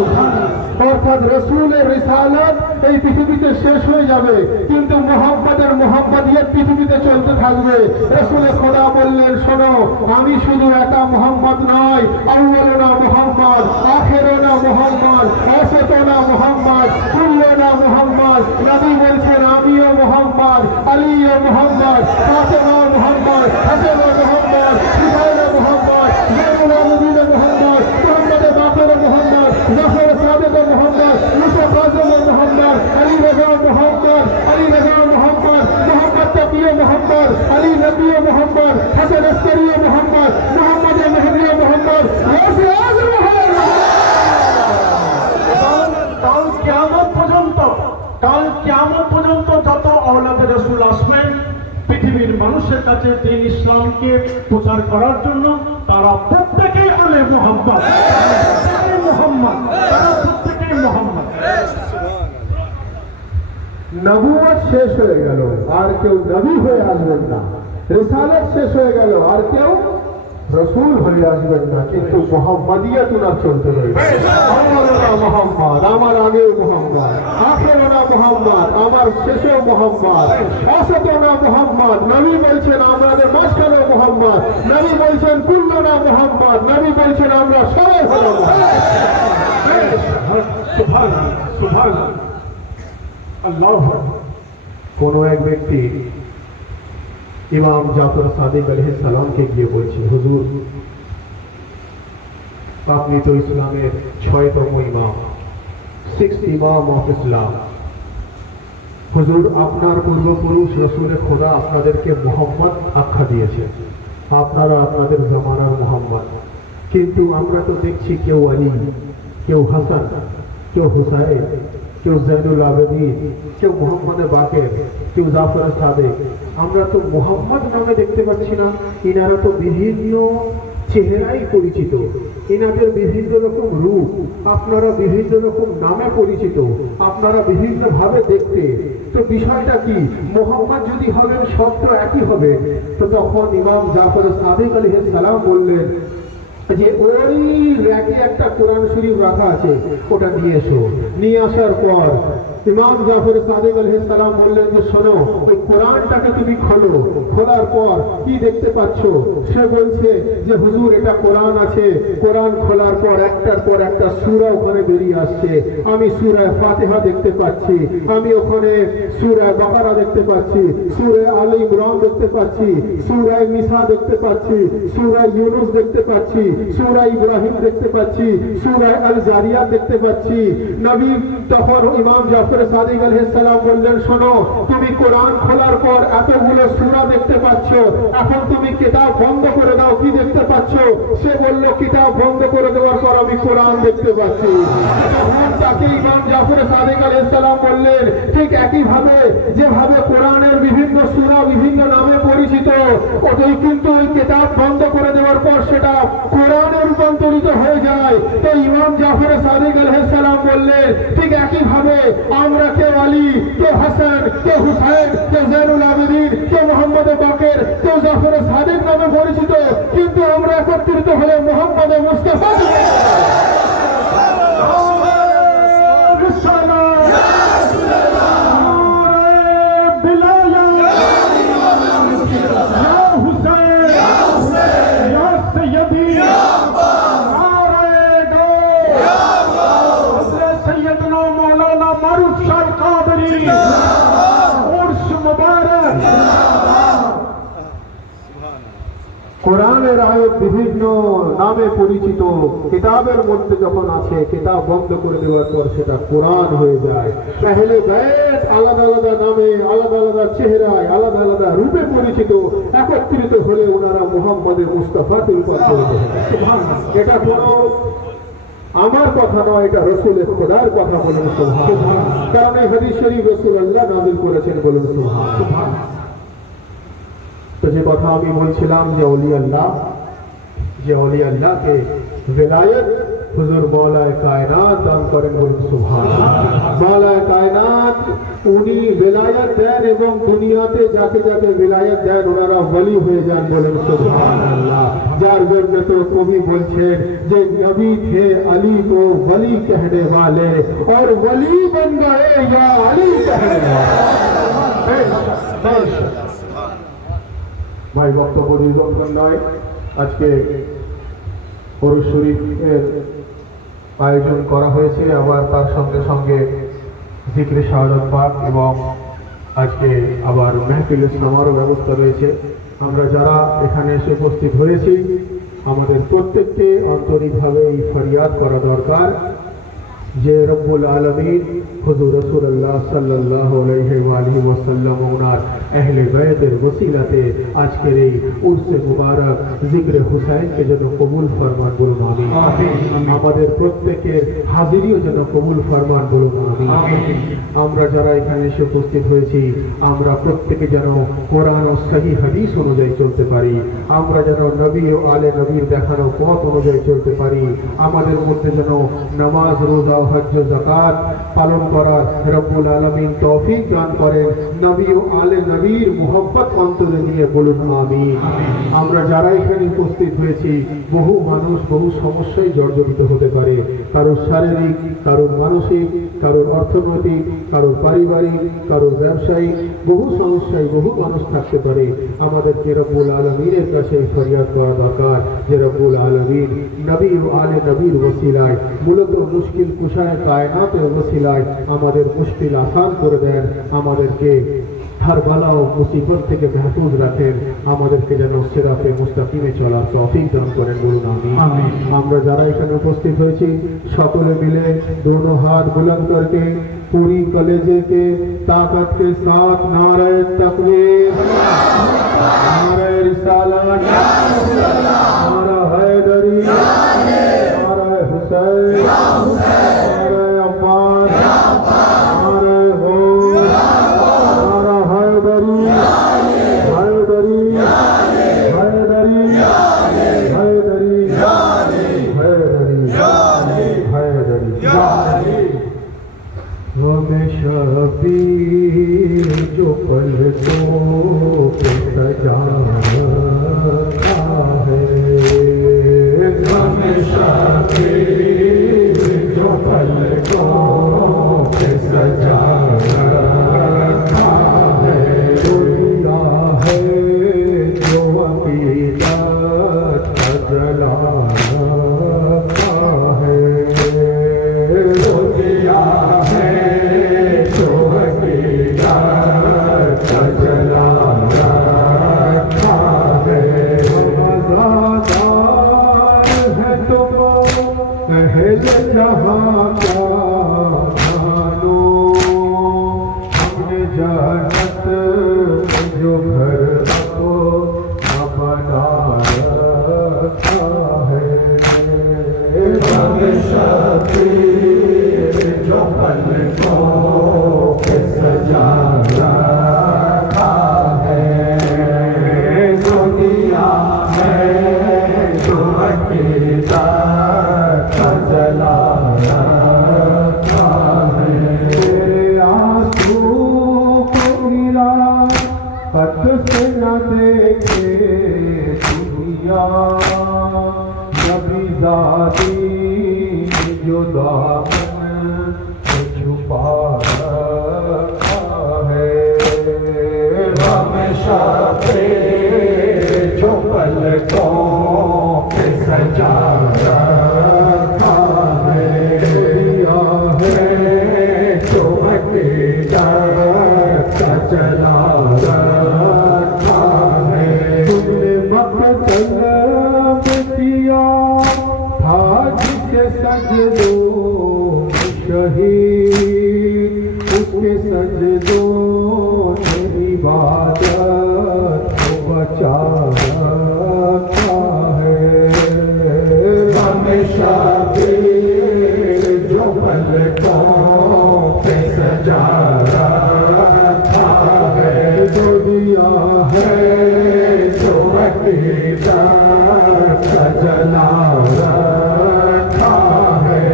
অর্থাৎ রাসূলের রিসালাত এই পৃথিবীতে শেষ হয়ে যাবে, কিন্তু মুহাম্মদিয়ত পৃথিবীতে চলতে থাকবে। রাসূল খোদা বললেন, শোনো, আমি শুধু একা মুহাম্মদ নয়, আউয়ালুনা মুহাম্মদ, আখিরুনা মুহাম্মদ, আওসাতুনা মুহাম্মদ, কুল্লুনা মুহাম্মদ। নবী বলছেন আমিও মুহাম্মদ, আলীও মুহাম্মদ, ফাতেমা মুহাম্মদ, হাসান মুহাম্মদ, হুসাইন মুহাম্মদ, জাইনুল আবেদিন মুহাম্মদ, মুহাম্মদ বাকির মুহাম্মদ, জাফর সাদিক মুহাম্মদ, মুসা কাযিম মুহাম্মদ, আলী রাজা মুহাম্মদ, আলী রাজা মুহাম্মদ, মুহাম্মদ তাকিয় মুহাম্মদ, আলী নবী মুহাম্মদ, হাসান আসকারি মুহাম্মদ, মুহাম্মদ মেহদি মুহাম্মদ, ওয়াসিয়াস মুহাম্মদ। কাল কিয়ামত পর্যন্ত যত আওলাদে রাসূল আসবেন পৃথিবীর মানুষের কাছে দ্বীন ইসলামকে প্রচার করার জন্য, তারা প্রত্যেকেই আলে মুহাম্মদ, তারা প্রত্যেকেই মুহাম্মদ। নবুয়ত শেষ হয়ে গেল, আর কেউ নবী হয়ে আসবেন না। রিসালাত শেষ হয়ে গেল, আর কেউ রাসূল হয়ে আসবেন না। কিন্তু মুহাম্মদিয়ত উনার চলতে রয়েছে। আউয়ালুনা মুহাম্মদ, আমার আগেও মুহাম্মদ, আখিরুনা মুহাম্মদ, আমার শেষেও মুহাম্মদ, আওসাতুনা মুহাম্মদ। নবী বলছেন আমাদের মাঝখানেও মুহাম্মদ, নবী বলছেন কুল্লুনা মুহাম্মদ, নবী বলছেন আমরা সবাই হলো মুহাম্মদ। সুবহানাল্লাহ, সুবহানাল্লাহ, আল্লাহু আকবার। কোন এক ব্যক্তি ইমাম জাফর সাদিক আলাইহিস সালামকে গিয়ে বলছে, হুজুর, আপনি তো ইসলামের 6তম ইমাম, 6th ইমাম অফ ইসলাম, হুজুর আপনার পূর্বপুরুষ রসুলে খোদা আপনাদেরকে মোহাম্মদ আখ্যা দিয়েছে, আপনারা আপনাদের জামানার মোহাম্মদ। কিন্তু আমরা তো দেখছি কেউ আলী, কেউ হাসান, কেউ হুসাইন, কেউ জৈনুল আবেদিন, কেউ মোহাম্মদে বাকের, কেউ জাফর সাদেক। আমরা তো মোহাম্মদ নামে দেখতে পাচ্ছি না। ইনারা তো বিভিন্ন চেহারাই পরিচিত, এনাদের বিভিন্ন রকম রূপ, আপনারা বিভিন্ন রকম নামে পরিচিত, আপনারা বিভিন্ন ভাবে দেখতে। তো বিষয়টা কি? মোহাম্মদ যদি হবেন শব্দ একই হবে, তো তখন ইমাম জাফর সাদেক আলাইহিস সালাম বললেন যে ওই র্যাকে একটা কোরআন শরীফ রাখা আছে, ওটা নিয়ে এসো। নিয়ে আসার পর ইমাম জাফর সাদেক আলাইহিস সালাম বললেন যে শোনো, ওই কোরআনটাকে তুমি খোলো। খোলার পর কি দেখতে পাচ্ছ? সে বলছে যে হুজুর এটা কোরআন আছে। কোরআন খোলার পর একটার পর একটা সূরা ওখানে বেরিয়ে আসছে। আমি সূরা ফাতিহা দেখতে পাচ্ছি, আমি ওখানে সূরা বাকারা দেখতে পাচ্ছি, সূরা আলে ইমরান দেখতে পাচ্ছি, সূরা নিসা দেখতে পাচ্ছি, সূরা ইউনুস দেখতে পাচ্ছি, সূরা ইব্রাহিম দেখতে পাচ্ছি, সূরা আল জারিয়াত দেখতে পাচ্ছি। নবী তখন ইমাম জাফর সাদিক আলাইহিস সালাম বললেন শোনো, তুমি কোরআন খোলার পর এতগুলো সূরা দেখতে পাচ্ছ, এখন তুমি কিতাব বন্ধ করে দাও। কি দেখতে পাচ্ছ? সে বলল কিতাব বন্ধ করে দেওয়ার পর আমি কোরআন দেখতে পাচ্ছি। তখন তাকে ইমাম জাফর সাদিক আলাইহিস সালাম বললেন ঠিক একই ভাবে যেভাবে কোরআনের বিভিন্ন সূরা বিভিন্ন নামে পরিচিত, ওটাই কিন্তু ওই কিতাব বন্ধ করে দেওয়ার পর সেটা কোরআনে রূপান্তরিত হয়ে যায়। তো ইমাম জাফর সাদিক আলাইহিস সালাম বললেন ঠিক একই ভাবে আমরা কেউ আলী, কেউ হাসান, কেউ হুসাইন, কেউ জৈনুল আবেদিন, কেউ মোহাম্মদ বাকের, কেউ জাফর সাদিক নামে পরিচিত, কিন্তু আমরা একত্রিত হলে মোহাম্মদ মুস্তাফা। কোরআনের আয়াত বিভিন্ন নামে পরিচিত, কিতাবের মধ্যে যখন আছে কিতাব বন্ধ করে দেওয়ার পর সেটা কোরআন হয়ে যায়। আহলে বাইত আলাদা আলাদা নামে, আলাদা আলাদা চেহারায়, আলাদা আলাদা রূপে পরিচিত, একত্রিত হলে ওনারা মুহাম্মদে মুস্তাফাতে রূপান্তরিত হয়। এটা কোনো আমার কথা নয়, এটা রাসূলের খোদার কথা বলেন সুবহান। কারণ এই হাদিস শরীফ রাসূলুল্লাহ নাযিল করেছেন, বলেন সুবহান। তো যে কথা আমি বলছিলাম যে ওলি আল্লাহকে বেলায়েত হুজুর মওলায়ে কায়নাত দান করেন, বলুন সুবহানাল্লাহ। মওলায়ে কায়নাত উনি বেলায়েত দেন এবং দুনিয়াতে যাকে যাকে বেলায়েত দেন ওনারা ওলি হয়ে যান, বলেন সুবহানাল্লাহ। যার জন্য তো কবি বলছেন যে নবী थे अली को वली कहने वाले और वली बन गए या अली कहने वाले। ভাই বক্তব্য দীর্ঘক্ষণ নয়, আজকে ওরস শরীফের আয়োজন করা হয়েছে, আবার তার সঙ্গে সঙ্গে জিকরে শাহাদাত পাক এবং আজকে আবার মেহফিল ইসলামেরও ব্যবস্থা রয়েছে। আমরা যারা এখানে এসে উপস্থিত হয়েছি আমাদের প্রত্যেককে আন্তরিকভাবে এই ফরিয়াদ করা দরকার যে রব্বুল আলামিন হুজুর রাসূলুল্লাহ সাল্লাল্লাহু আলাইহি ওয়া আলিহি ওয়াসাল্লাম ওনার আহলে বাইতের ওসিলাতে আজকের এই উরসে মুবারক জিকরে হুসাইনকে যেন কবুল ফরমান, বলুন আমিন। আমাদের প্রত্যেকের হাজিরিও যেন কবুল ফরমান, বলুন আমিন। আমরা যারা এখানে এসে উপস্থিত হয়েছি আমরা প্রত্যেকে যেন কোরআন ও সহিহ হাদিস অনুযায়ী চলতে পারি, আমরা যেন নবী ও আলে নবীর দেখানো পথ অনুযায়ী চলতে পারি। আমাদের মধ্যে যেন নামাজ, রোজা, হজ্জ, যাকাত পালন করার রব্বুল আলামিন তৌফিক দান করেন, নবী ও আলে নবীর মুহাব্বত অন্তরে নিয়ে, বলুন আমিন। আমরা যারা এখানে উপস্থিত হয়েছি বহু মানুষ বহু সমস্যায় জর্জরিত হতে পারে, কারোর শারীরিক, কারোর মানসিক, কারোর অর্থনৈতিক, কারোর পারিবারিক, কারোর ব্যবসায়িক, বহু সমস্যায় বহু মানুষ থাকতে পারে। আমাদেরকে রব্বুল আলামিনের কাছে ফরিয়াদ করা দরকার যে রব্বুল আলামিন নবী ও আলে নবীর ওসিলায়, মূলত মুশকিল কুশায় কায়নাতের ওসিলায় আমাদের মুশকিল আসান করে দেন, আমাদেরকে हर बाला और मुसीबत থেকে महफूज রাখেন, আমাদেরকে যেন সিরাতে মুস্তাকিমে চলার তৌফিক দান করেন, বলুন আমিন। আমরা যারা এখানে উপস্থিত হয়েছি সকলে মিলে दोनों हाथ बुलंद करके पूरी कलेजे के ताकत के साथ नारे तकबीर, नारे रिसालत, नारा हैदरी, नारा हुसैन, नारा अब्बास, नारा गौस, नारा हैदरी, हैदरी, हैदरी, हैदरी, हैदरी, हैदरी। वो में शबीर जो पलकों पे सजा रखा है, हमें शबीर जो पलकों पे सजा रखा है, दुनिया है जो अकीदत का जला रखा है, दुनिया है जो हकीकत का जला रखा है। आज़ादार है तुम पहले जहाँ का जानो, हमने जन्नत जो घर को बना रखा है, हमें शबीर जो पलकों पे सजा रखा है, दुनिया है जो हकीकत का जला रखा है। तेरे आंसू को गिरा पत से न देखे दुनिया, नबी ज़ाती जो दामन से छुपा रखा है, हमें शबीर जो पलकों पे सजा रखा है, दुनिया है जो हकीकत का जला रखा है। तुमने मक़तल में किया था जिसे सजदों में शहीद, उसके सजदों ने इबादत को बचा रखा है, हमें शबीर जो पलकों पे सजा रखा है, दुनिया है जो हकीकत का जला रखा है।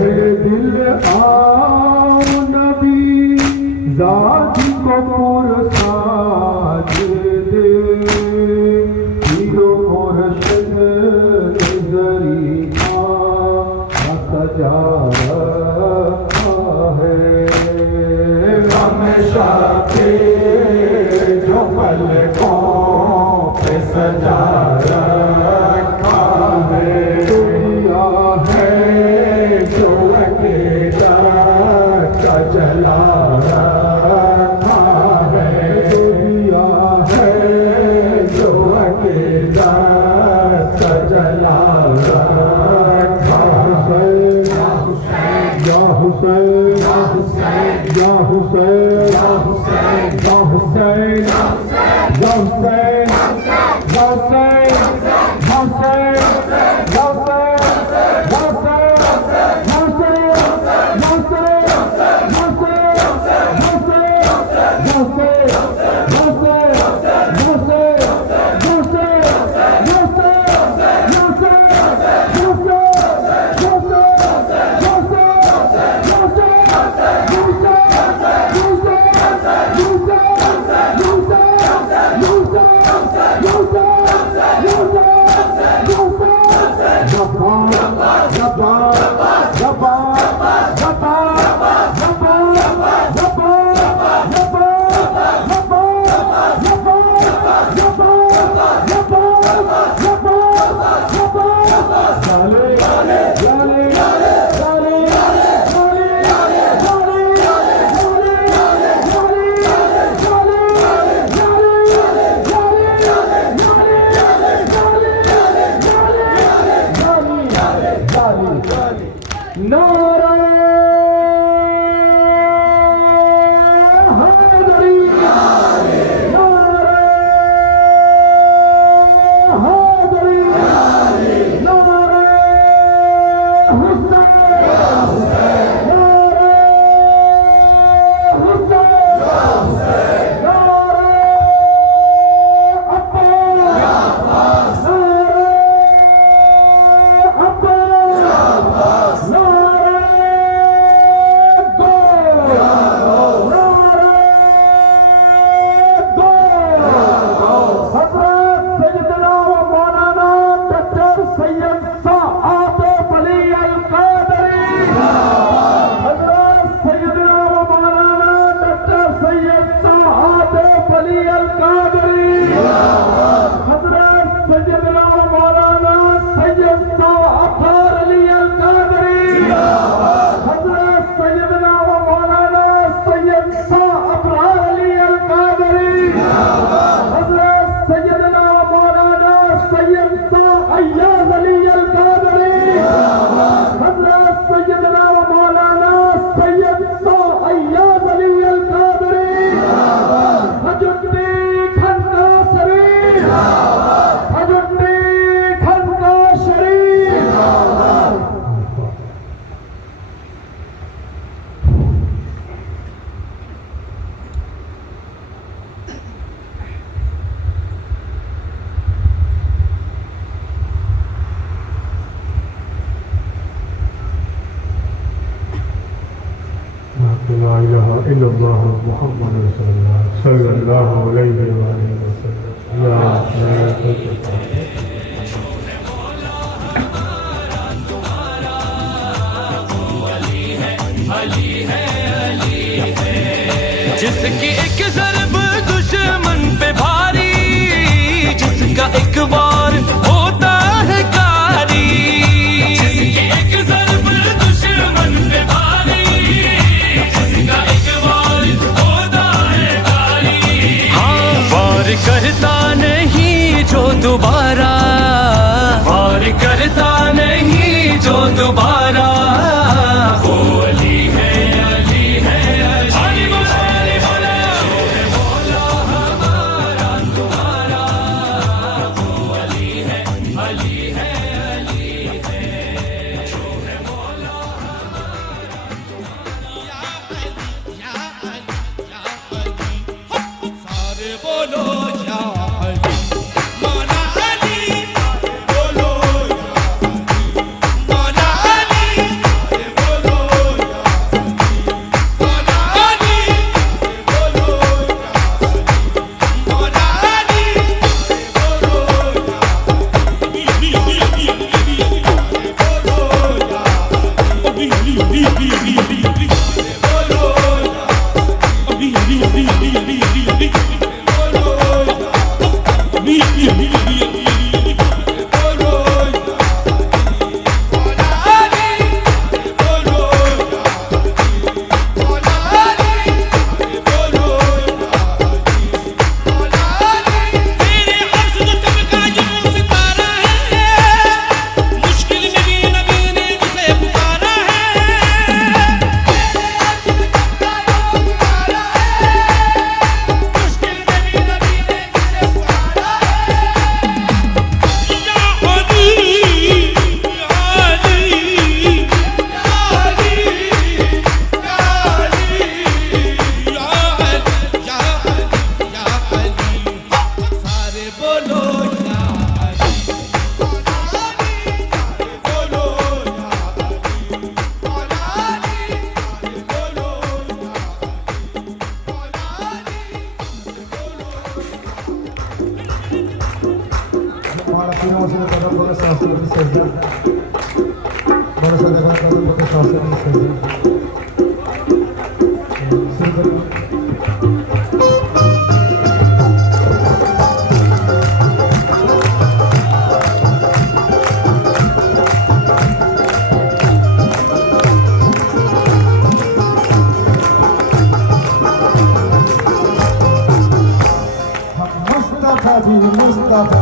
पहले दिल आओ नबी ज़ाती को पुरसाद दे, पीरो मुर्शिद ज़रीक़ा सजा रखा है, हमें शबीर जो पलकों पे सजा रखा है, दुनिया है जो हकीकत का जला रखा है, दुनिया है जो हकीकत का जला रखा है। या हुसैन, या हुसैन, या हुसैन, या हुसैन, या हुसैन, या हुसैन, या हुसैन, या फैयाज अली अल कादरी हजरत सैयदना व मौलाना सैयद फैयाज अली अल कादरी हजरत खनका शरीफ हजरत खनका शरीफ لا إله إلا الله محمد رسول الله صلى الله عليه وآله وسلم يا जिसकी एक ज़रब दुश्मन पे भारी, जिसका एक वार होता है कारी, जिसकी एक ज़रब दुश्मन पे भारी, जिसका एक वार होता है कारी। हाँ, वार करता नहीं जो दोबारा, वार करता नहीं जो दोबारा, वो अली है, अली है, अली बोला, अली बोला, शोरे मौला हमारा तुम्हारा, वो अली है, अली है, अली है, शोरे मौला सारे बोलो या अली मौला अली बोलो या अली मौला अली बोलो या अली मौला अली बोलो या अली मौला अली बोलो या अली तेरे अर्ज़ को चमका जो सितारा है, मुश्किल में भी नबी ने उसे पुकारा है। मुश्किल में भी नबी ने उसे पुकारा है। या अली या अली या अली या अली या अली या अली या अली सारे बोलो या अली बोलो या अली बोलो हमारा पूरा मसला कदम पर शास्त्र की सजदा बड़ा सा देखा कदम पर शास्त्र की सजदा मुस्तफा भी मुस्तफा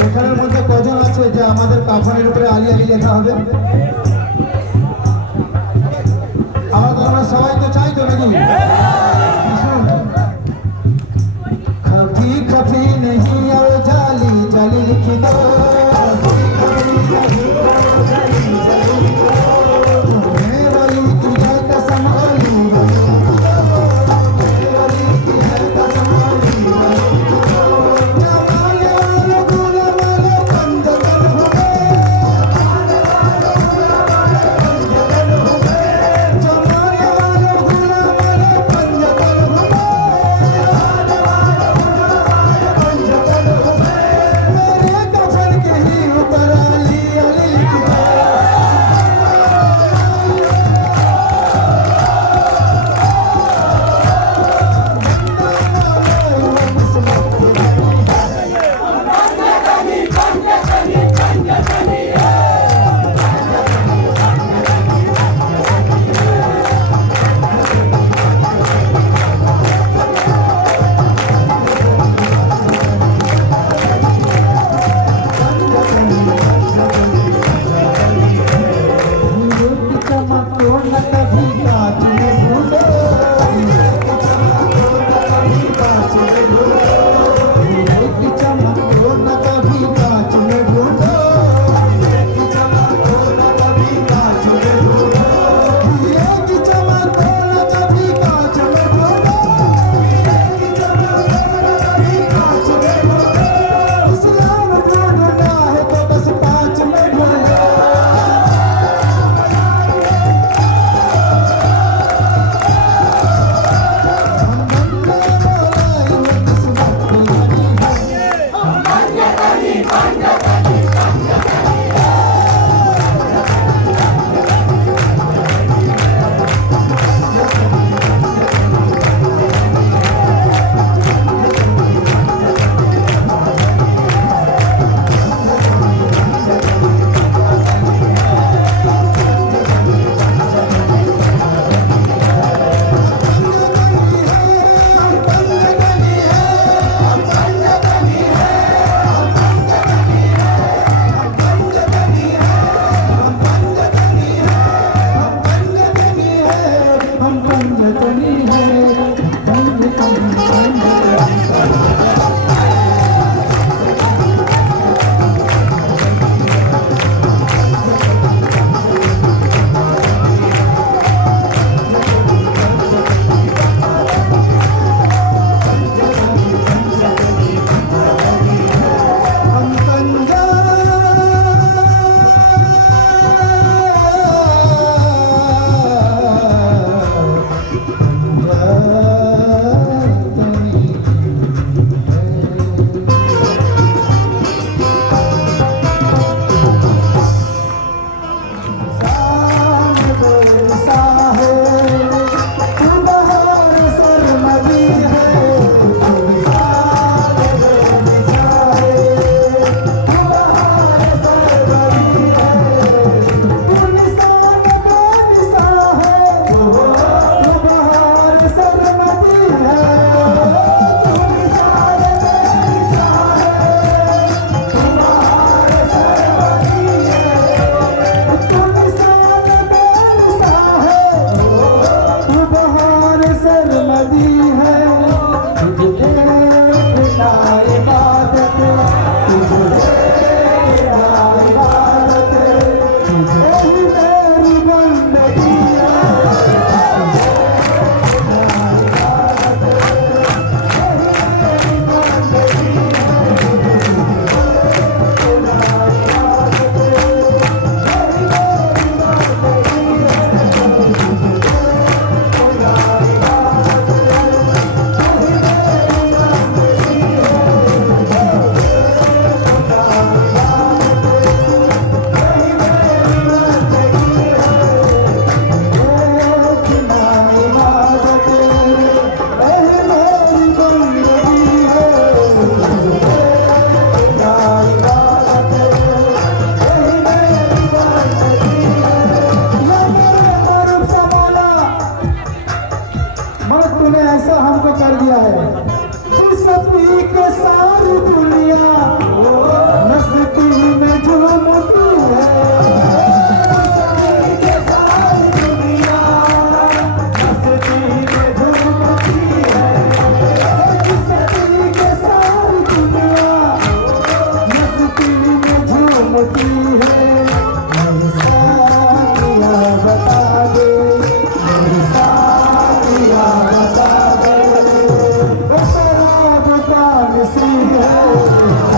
এখানের মধ্যে কজন আছে যে আমাদের কাফনের উপরে আলি আলি লেখা হবে? আমরা সবাই তো চাই তো নাকি? खफी खफी नहीं और जाली जाली लिखी दो तुम्हें वली की है कसम अली वली की है कसम अली जमाने वाले गुना वाले पंजतन हो गए जमाने वाले गुना वाले पंजतन हो गए होती है मेरी सारिया बता दे मेरी सारिया बता दे वो शराब का नसीब है